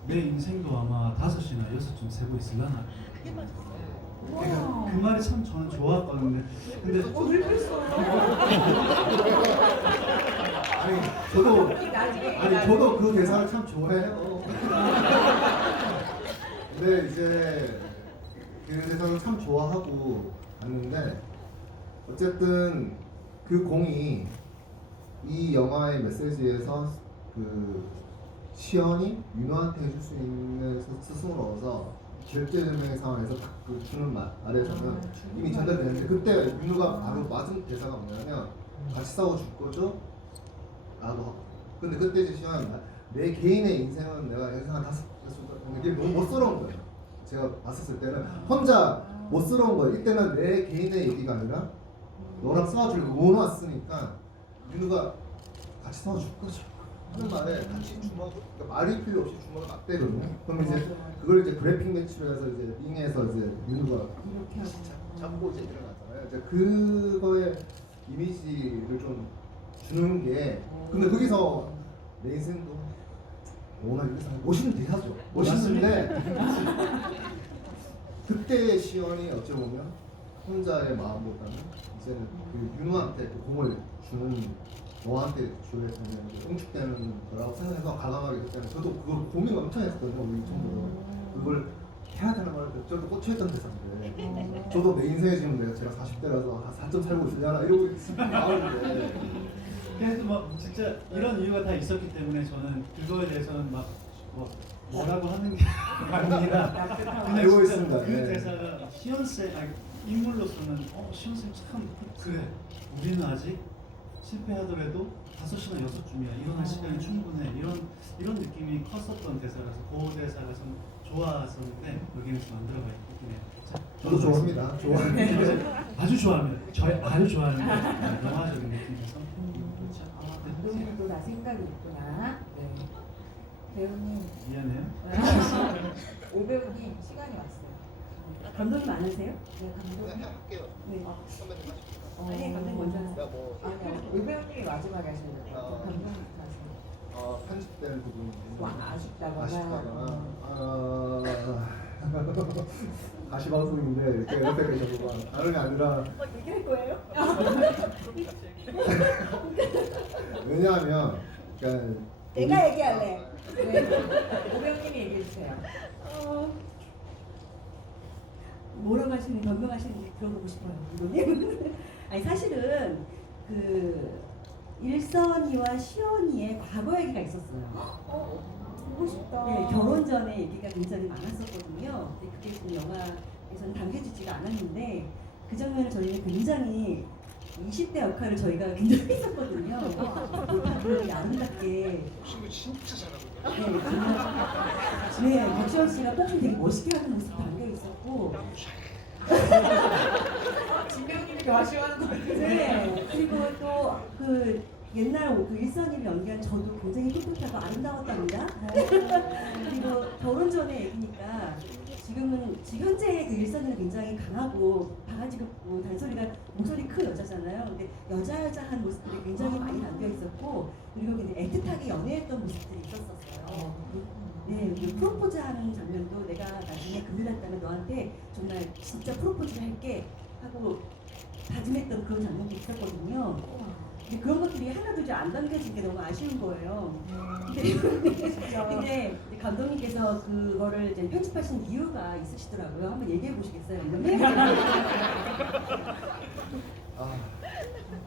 내 인생도 아마 5이나 6쯤 세고 있을라나. 그러니까 그 말이 참 저는 좋았거든요. 근데 저도 그 대사를 참 좋아해요. 근데 이제 그 대사를 참 좋아하고 봤는데 어쨌든 그 공이 이 영화의 메시지에서 그 시연이 윤호한테 해줄 수 있는 스스로로서 결정적인 상황에서 딱 그 주는 말에서는 이미 전달되는데 그때 윤호가 바로 맞은 대사가 뭐냐면 같이 싸워 줄 거죠? 라고 하고 근데 그때 이제 시연이 내 개인의 인생은 내가 여기서 한 5 이게 너무 멋스러운 거예요. 제가 봤었을 때는 혼자 멋스러운 거예요. 이때는 내 개인의 얘기가 아니라 너랑 싸워주려고 모아놨으니까 윤우가 같이 싸워줄 거죠 하는 말에 같이 주먹, 그러니까 말이 필요 없이 주먹을 막 때리거든요. 그럼 이제 그걸 이제 그래픽 매치로 해서 이제 링에서 이제 윤우가 이렇게 하고 잡고 이제 일어나잖아요. 이제 그거의 이미지를 좀 주는 게 근데 거기서 내 인생도 워낙 멋있는 대사죠. 멋있는데 그때의 시연이 어찌 보면 혼자의 마음보다는 이제는 그 윤우한테 그 공을 주는 너한테 줘야 되는 응축되는 거라고 생각해서 과감하게 그때는 저도 그걸 고민 엄청 했었거든요. 우리 정도로 그걸 해야 되는 걸 저도 꽂혀있던 대사인데 저도 내 인생에 지금 제가 40대라서 4점 살고 있으려나 이러고 있을 마음인데 그래도 뭐 진짜 이런 이유가 다 있었기 때문에 저는 그거에 대해서는 막 뭐라고 하는 게 아니라 그냥 알고 진짜 있습니다. 그 네. 대사가 시연쌤 인물로서는 시연쌤 참 그래 우리는 아직 실패하더라도 5시나 6쯤이야 일어날 시간이 충분해 이런 느낌이 컸었던 대사라서 그 대사가 좀 좋았었는데 여기는 좀 안 들어가 있긴 해요. 저도 좋아합니다. 좋아합니다. 아주 좋아합니다. 저희 아주 좋아하는데 영화적인 느낌에서 그렇죠. 감독님도 다 생각이 있구나. 네. 배우님, 미안해요. 오배우님 시간이 왔어요. 감독님 많으세요? 네, 감독님. 할게요. 네. 선배님 하시죠. 아니 감독님 먼저 하세요. 뭐 아니요, 오배우님이 마지막에 하셔야 돼요. 감독님부터 하세요. 편집된 부분 아쉽다거나. 다시 방송인데 이렇게 옆에 계셔서 다름이 아니라 얘기할 거예요? 왜냐하면 그러니까 내가 얘기할래. 네. 오배우님이 얘기해 주세요. 뭐라고 하시는지 변명하시는지 들어보고 싶어요, 감독님. 아니 사실은 그 일선이와 시연이의 과거 얘기가 있었어요. 보고 싶다. 네, 결혼 전에 얘기가 굉장히 많았었거든요. 근데 그게 지금 영화에서는 담겨지지가 않았는데 그 장면을 저희는 굉장히 20대 역할을 저희가 굉장히 했었거든요. 되게 아름답게. 친구 진짜 잘하고 네, 정말. 네, 박시원 씨가 복싱 되게 멋있게 하는 모습 담겨 있었고. 진명님이 더 아쉬워하는 것 같은데. 네, 그리고 또 그 옛날 그 일선이를 연기한 저도 굉장히 풋풋하고 아름다웠답니다. 그리고 결혼 전에 얘기니까 지금 현재 그 일선이는 굉장히 강하고 바가지 긋고 단소리가 목소리 큰 여자잖아요. 근데 여자한 모습들이 굉장히 많이 담겨 있었고 그리고 굉장히 애틋하게 연애했던 모습들이 있었어요. 네, 그 프로포즈 하는 장면도 내가 나중에 금일 났다면 너한테 정말 진짜 프로포즈를 할게 하고 다짐했던 그런 장면도 있었거든요. 근데 그런 것들이 하나도 이제 안 담겨진 게 너무 아쉬운 거예요. 근데 감독님께서 그거를 이제 편집하신 이유가 있으시더라고요. 한번 얘기해 보시겠어요, 감독님?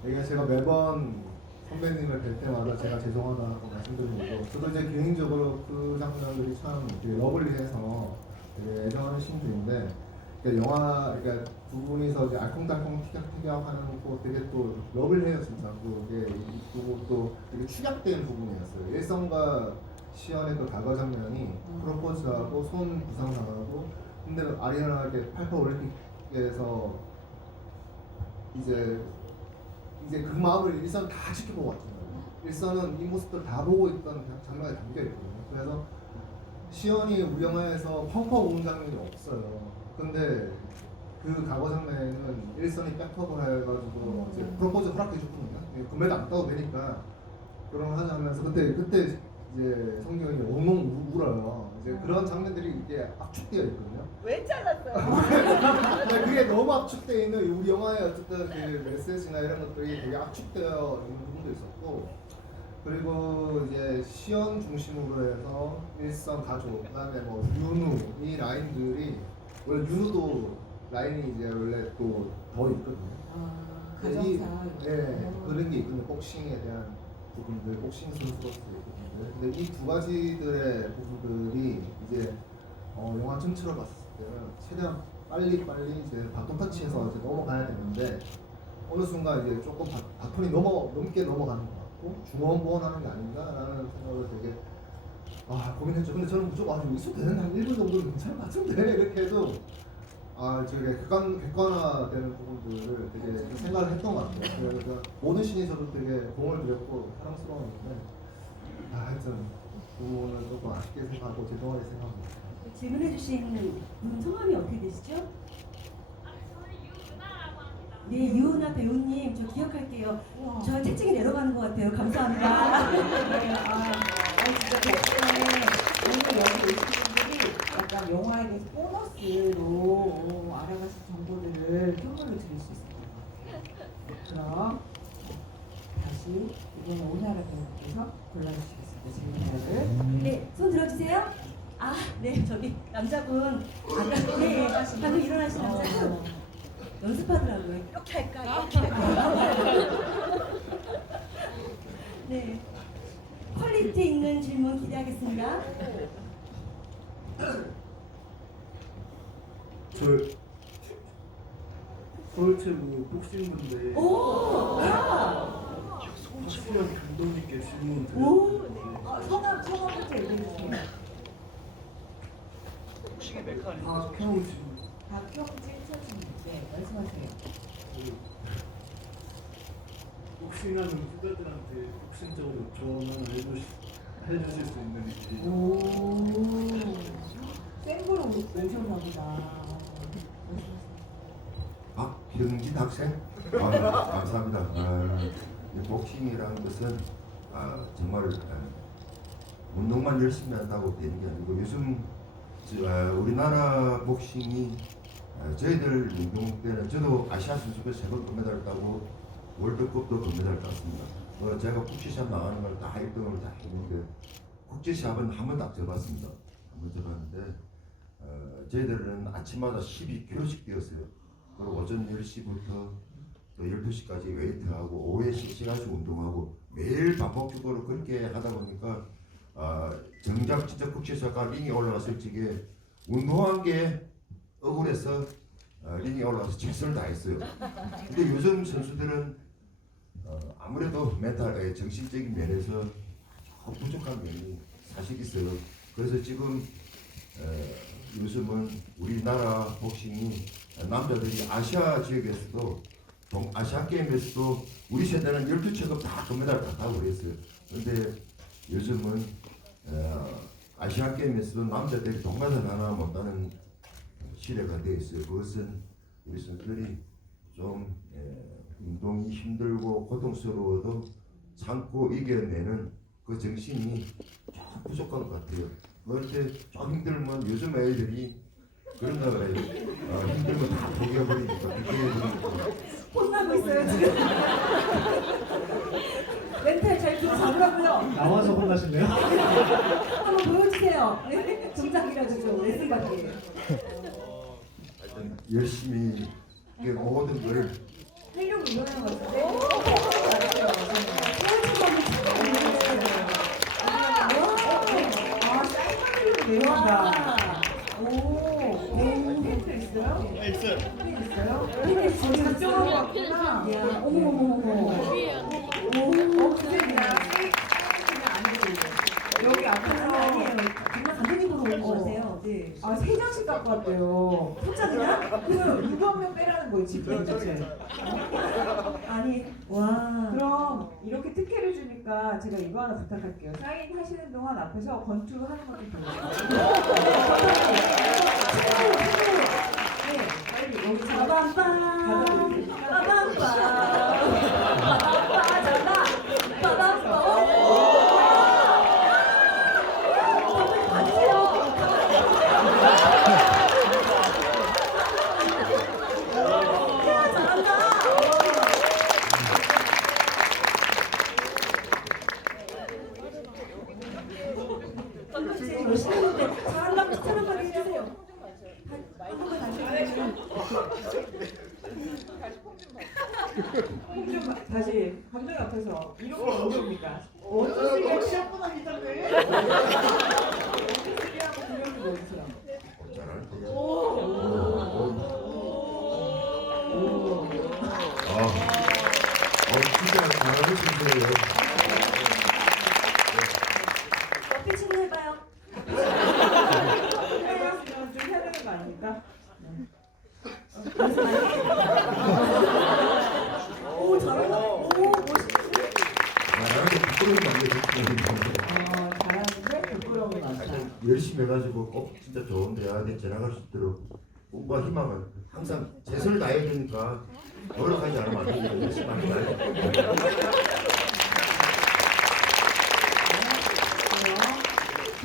이게 제가 매번 선배님을 뵐 때마다 제가 죄송하다고 말씀드리는 거고, 저도 이제 개인적으로 그 장면들이 참 되게 러블리해서 되게 애정하는 신들인데, 그러니까 영화, 그러니까 두 분이서 이제 알콩달콩 티격태격 하는 거 되게 또 러블리해요, 진짜. 그게 이쁘고 또 되게 축약된 부분이었어요. 일성과 시연의 그 과거 장면이 프로포즈하고 손 부상당하고, 근데 아리아나게 88 올림픽에서 이제 그 마음을 일선 다 지켜보고 왔잖아요. 일선은 이 모습들 다 보고 있던 장면에 담겨 있거든요. 그래서 시연이 우리 영화에서 펑펑 우는 장면이 없어요. 근데 그 과거 장면에는 일선이 백업을 해가지고 이제 프로포즈 허락해 줬거든요. 금메달 안 따도 되니까 결혼을 하자면서 그때 이제 성경이 엉엉 울어요. 이제 그런 장면들이 이게 압축되어 있거든요. 왜 잘랐어요? 근데 그게 너무 압축되어 있는 우리 영화의 어쨌든 그 메시지나 이런 것들이 되게 압축되어 있는 부분도 있었고, 그리고 이제 시연 중심으로 해서 일선 가족, 그다음에 뭐 윤우 이 라인들이 원래 윤우도 라인이 이제 원래 또 더 있거든요. 가정사. 그런 게 있거든요. 복싱에 대한 부분들, 복싱 선수로서의 부분들. 근데 이 두 가지들의 부분들이 이제 영화 전체로 봤을 때는 최대한 빨리 이제 바톤 터치해서 이제 넘어가야 되는데, 어느 순간 이제 조금 바톤이 넘게 넘어가는 것 같고 중원부원하는 게 아닌가라는 생각을 되게 고민했죠. 근데 저는 무조건 있어도 되는 한 1분 정도는 괜찮은 것 같은데 이렇게 해도 저게 객관화되는 부분들을 되게 생각을 했던 것 같아요. 그래서 모든 신이 저도 되게 공을 들였고 사랑스러웠는데 하여튼 그 부분은 조금 아쉽게 생각하고 죄송하게 생각합니다. 질문해주신 분 성함이 어떻게 되시죠? 네, 유은아 배우님, 저 기억할게요. 저 채찍이 내려가는 것 같아요. 감사합니다. 네, 진짜 덕분에 오늘 여기 오신 분들이 약간 영화에 대해서 보너스로 알아가실 정보들을 선물로 드릴 수 있을 것 같아요. 그럼 다시 이번에 오나라 배우님께서 골라주시겠습니다. 질문을. 네, 손 들어주세요. 네, 저기 남자분 네, 방금 일어나신 남자분 연습하더라고요. 이렇게 할까? 이렇게 할까? 네, 퀄리티 있는 질문 기대하겠습니다. 서울체부 복싱부인데 오! 박수현 감독님께 질문 오! 드렸는데 성함부터 얘기해주세요. 복싱의 메카 아니에요? 박형우 씨 박형진 선수님, 네, 말씀하세요. 복싱하는 후배들한테 복싱적으로 조언을 해주실 수 있는지. 오, 센불로 오셨나 보다. 박형진 학생? 감사합니다. 이 복싱이라는 것은 정말 운동만 열심히 한다고 되는 게 아니고, 요즘 우리나라 복싱이 저희들 운동 때는 저도 아시아 선수권 3번 금메달을 따고 월드컵도 금메달을 땄습니다. 제가 국제시합 나가는 걸 다 1등으로 다 했는데, 국제시합은 한 번 딱 져봤습니다. 한 번 져봤는데 저희들은 아침마다 12km씩 뛰었어요. 그리고 오전 10시부터 또 12시까지 웨이트하고 오후에 씩씩하게 운동하고 매일 반복적으로 그렇게 하다 보니까 정작 진짜 국제시합과 링에 올라갔을 적에 운동한 게 억울해서 링에 올라가서 최선을 다했어요. 근데 요즘 선수들은 아무래도 멘탈, 정신적인 면에서 조금 부족한 면이 사실 있어요. 그래서 지금 요즘은 우리나라 복싱이 남자들이 아시아 지역에서도 아시안 게임에서도 우리 세대는 12체급 다 금메달 땄다고 그랬어요. 근데 요즘은 아시안 게임에서도 남자들이 동메달 하나 못 따는 시대가 되어 있어요. 그것은 우리 선수들이 좀 운동이 힘들고 고통스러워도 참고 이겨내는 그 정신이 좀 부족한 것 같아요. 그럴 때 좀 힘들면 요즘 애들이 그런가 봐요. 힘들면 다 포기해버리니까. 모르겠어요 지금. 멘탈 잘 잡으라고요. 나와서 혼나실래요? 한번 보여주세요. 동작이라도 좀 레슨 받게. 하여튼 열심히 이게 모든 걸 하려고 일어나는 것 같은데. 아, 사이먼으로 내려온다. 오, 팬들 있어요? 있어요. 팬 있어요? 팬들 지금 작정하고 왔구나. 야, 어머머머머. 오, 그냥 여기 앞에서 아니에요. 정말 감독님 보러 온 거세요. 네. 아, 세 장씩 갖고 왔대요. 혼자 그냥? 그 누구 한 명 빼라는 거예요, 지금. 아니, 와. 그럼 이렇게 특혜를 주니까 제가 이거 하나 부탁할게요. 사인 하시는 동안 앞에서 권투 하는 것도 보여주세요. 네, 빨리 여기 빠밤빰. 빠밤빰. 빠밤빰. 빠밤빰. 열심히 했는데 사람만 해주세요. 한번만 다시 좀 다시 감독님 앞에서 이렇게 어렵니까? 어떻게 시작보다 긴장돼? 어떻게 하고 분명히 보여주세요. 진짜 잘하시는데요. 뼈치는 해봐요. 해봤으면 좀 해야 되는 거 아닙니까? 오, 잘한다. 오, 멋있어. 나한테 부끄러운 관계 잘하는데 부끄러움이 많다. 열심히 해가지고 꼭 진짜 좋은 대학에 전학할 수 있도록 꿈과 희망을 항상 최선을 다해야 되니까 노력하지 않으면 안 되니까 열심히 하는 거예요.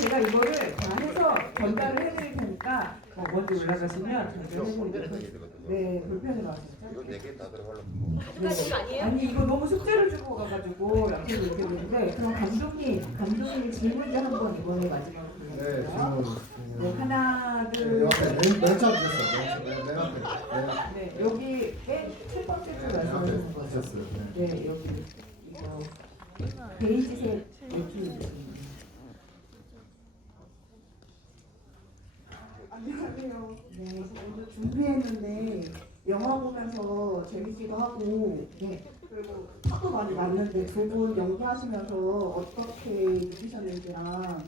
제가 이거를 다 해서 전달을 해드릴 테니까 먼저 올라가시면 전달해드리고 네, 불편해 마셨죠? 이거 4개 다 들어가려고. 네. 아니 이거 너무 숙제를 주고 가가지고 옆에 이렇게 되는데 그럼 감독님 질문지 한번 이번에 마지막으로 네, 드릴게요. 질문. 네, 하나 네, 둘 옆에 맨 처음 주셨어요. 맨 앞에. 네, 여기 맨첫 번째 줄 말씀하시는 거죠? 주셨어요. 네, 여기 이거 베이지색 외투. 안녕하세요. 네, 오늘 준비했는데 영화 보면서 재밌기도 하고, 네, 그리고 타도 많이 맞는데 두 분 연기하시면서 어떻게 느끼셨는지랑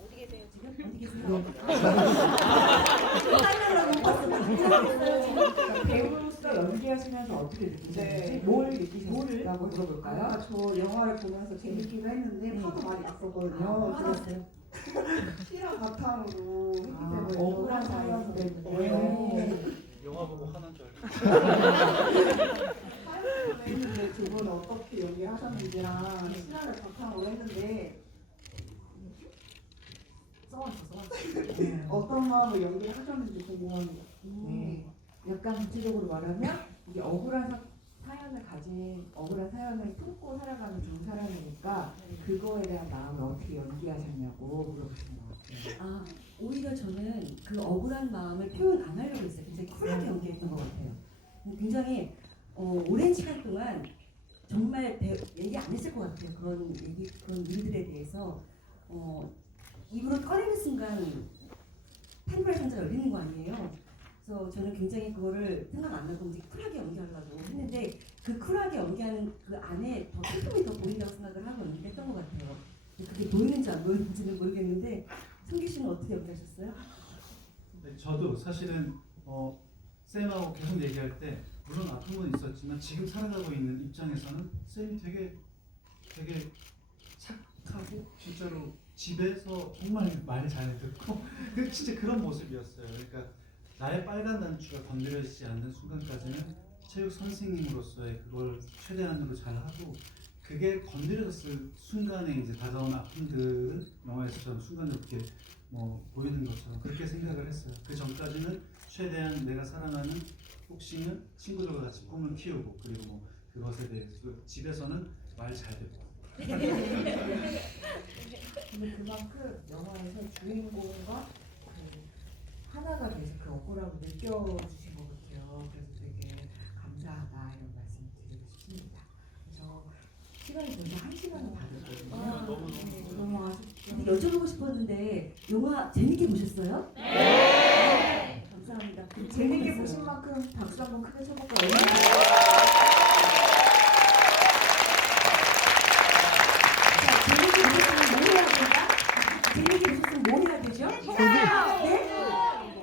어디 계세요? 못 봤어. 배우로서 연기하시면서 어떻게 느끼셨는지, 네. 뭘 느끼셨을까고 물어볼까요? 아, 저 영화를 보면서 재밌기도 했는데 타도 많이 났었거든요. 알았어요. 실화 바탕으로 했기 아, 때문에 억울한 좀 사연도 네. 있는데. 영화 보고 화난 줄 알고. 사연을 했는데 두 분은 어떻게 연기하셨는지랑 실화를 바탕으로 했는데 네. 어떤 마음으로 연기하셨는지 궁금합니다. 네. 약간 구체적으로 말하면 이게 사연을 가진 억울한 사연을 품고 살아가는 중 사람이니까 그거에 대한 마음을 어떻게 연기하셨냐고 물어보시는 것 같아요. 아, 오히려 저는 그 억울한 마음을 표현 안 하려고 했어요. 굉장히 쿨하게 연기했던 것 같아요. 굉장히 오랜 시간 동안 정말 얘기 안 했을 것 같아요. 그런 일들에 대해서 입으로 꺼내는 순간 판도라의 상자가 열리는 거 아니에요. 그래서 저는 굉장히 그거를 생각 안 하고 이제 쿨하게 연기하려고 했는데 그 쿨하게 연기하는 그 안에 더 슬픔이 더 보인다고 생각을 하고 연기했던 것 같아요. 그게 보이는지 안 보이는지는 모르겠는데 성규 씨는 어떻게 연기하셨어요? 네, 저도 사실은 쌤하고 계속 얘기할 때 물론 아픔은 있었지만 지금 살아가고 있는 입장에서는 쌤이 되게 착하고 진짜로 집에서 정말 말 잘 듣고 진짜 그런 모습이었어요. 그러니까 나의 빨간 단추가 건드려지지 않는 순간까지는 체육 선생님으로서의 그걸 최대한으로 잘하고 그게 건드려졌을 순간에 이제 다가온 아픔들은 영화에서 저는 순간적으로 이렇게 보이는 것처럼 그렇게 생각을 했어요. 그 전까지는 최대한 내가 사랑하는 복싱은 친구들과 같이 꿈을 키우고 그리고 뭐 그것에 대해서 집에서는 말 잘 듣고 근데 그만큼 영화에서 주인공과 하나가 돼서 그 억울함을 느껴주신 것 같아요. 그래서 되게 감사하다 이런 말씀 드리고 싶습니다. 그래서 시간이 벌써 1시간을 다 됐거든요. 너무 근데 여쭤보고 싶었는데 영화 재밌게 보셨어요? 네. 감사합니다. 재밌게 보신 만큼 박수 한번 크게 쳐볼까요? 자, 재밌게 보셨으면 뭐 해야 될까? 재밌게 보셨으면 뭐 해야 되죠? 네?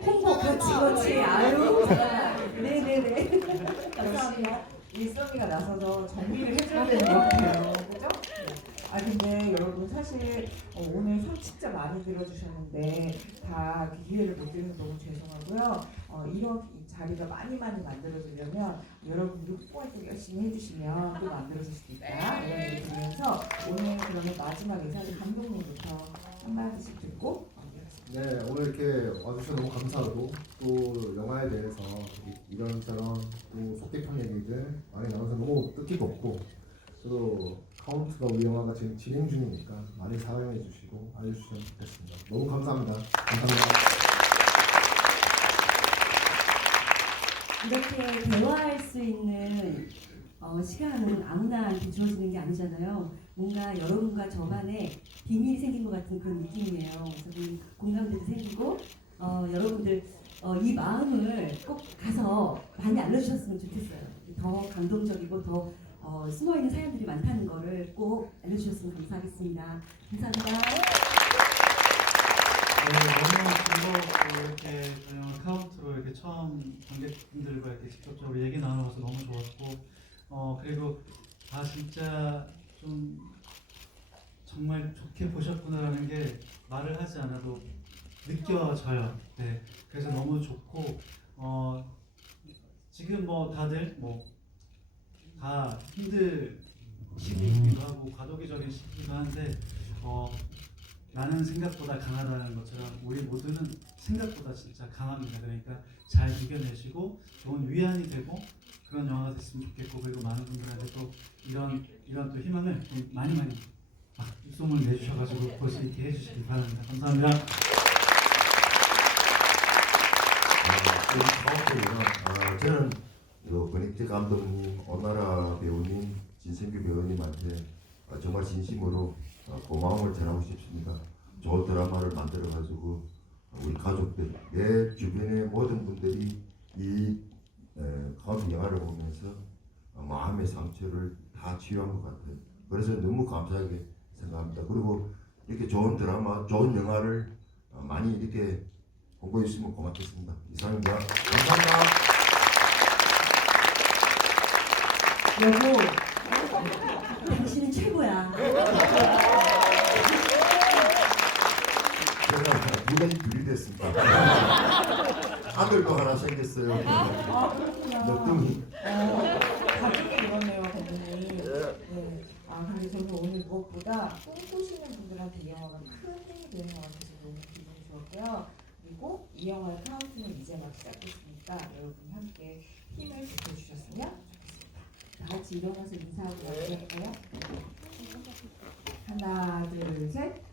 홍보, 그렇지. 아유, 네네네. 감사합니다. 일성이가 나서서 정리를 해줘야 되는 것 같아요. 그죠? 아 근데 여러분 사실 오늘 상 진짜 많이 들어주셨는데 다 기회를 못 드려서 너무 죄송하고요. 이런 이 자리가 많이 만들어지려면 여러분들이 홍보 활동 열심히 해주시면 또 만들어질 수 있다 이런 얘기 드리면서 오늘 그러면 마지막 인사를 감독님부터 한마디씩 듣고 네, 오늘 이렇게 와주셔서 너무 감사하고 또 영화에 대해서 이런저런 또 속 깊은 얘기들 많이 나눠서 너무 뜻깊었고 또 카운트가 우리 영화가 지금 진행 중이니까 많이 사랑해 주시고 알려주시면 좋겠습니다. 너무 감사합니다. 감사합니다. 이렇게 대화할 수 있는 시간은 아무나한테 주어지는 게 아니잖아요. 뭔가 여러분과 저만의 비밀이 생긴 것 같은 그런 느낌이에요. 그래서 공감대도 생기고 여러분들 이 마음을 꼭 가서 많이 알려주셨으면 좋겠어요. 더 감동적이고 더 숨어있는 사연들이 많다는 거를 꼭 알려주셨으면 감사하겠습니다. 감사합니다. 너무 즐거웠고 이렇게 저희 카운트로 이렇게 처음 관객분들과 이렇게 직접적으로 얘기 나눠봐서 너무 좋았고 그리고 진짜 좀 정말 좋게 보셨구나라는 게 말을 하지 않아도 느껴져요. 네, 그래서 너무 좋고 지금 뭐 다들 다 힘들 시기이기도 하고 과도기적인 시기이기도 한데 나는 생각보다 강하다는 것처럼 우리 모두는 생각보다 진짜 강합니다. 그러니까 잘 이겨내시고 좋은 위안이 되고 그런 영화가 됐으면 좋겠고 그리고 많은 분들한테 또 이런 또 희망을 좀 많이 입소문 내주셔가지고 볼 수 있게 해주시기 바랍니다. 감사합니다. 저는 권익재 감독님, 오나라 배우님, 진성규 배우님한테 정말 진심으로 고마움을 전하고 싶습니다. 좋은 드라마를 만들어가지고 우리 가족들, 내 주변의 모든 분들이 이 카운트 영화를 보면서 마음의 상처를 다 치유한 것 같아요. 그래서 너무 감사하게 생각합니다. 그리고 이렇게 좋은 드라마, 좋은 영화를 많이 이렇게 홍보해 주시면 고맙겠습니다. 이상입니다. 감사합니다. 여보, 당신은 최고야. 제가 두 가지 둘이 됐습니다. 아들도 하나 생겼어요. 너뚱이. 가족이 그렇네요, 대부분이. 네. 근데 저는 오늘 무엇보다 꿈꾸시는 분들한테 이 영화가 큰 힘이 되는 것 같아서 너무 기분이 좋았고요. 그리고 이 영화의 카운트는 이제 막 시작됐으니까 여러분이 함께 힘을 보태주셨으면 좋겠습니다. 다 같이 일어나서 인사하고 마무리할까요? 하나, 둘, 셋.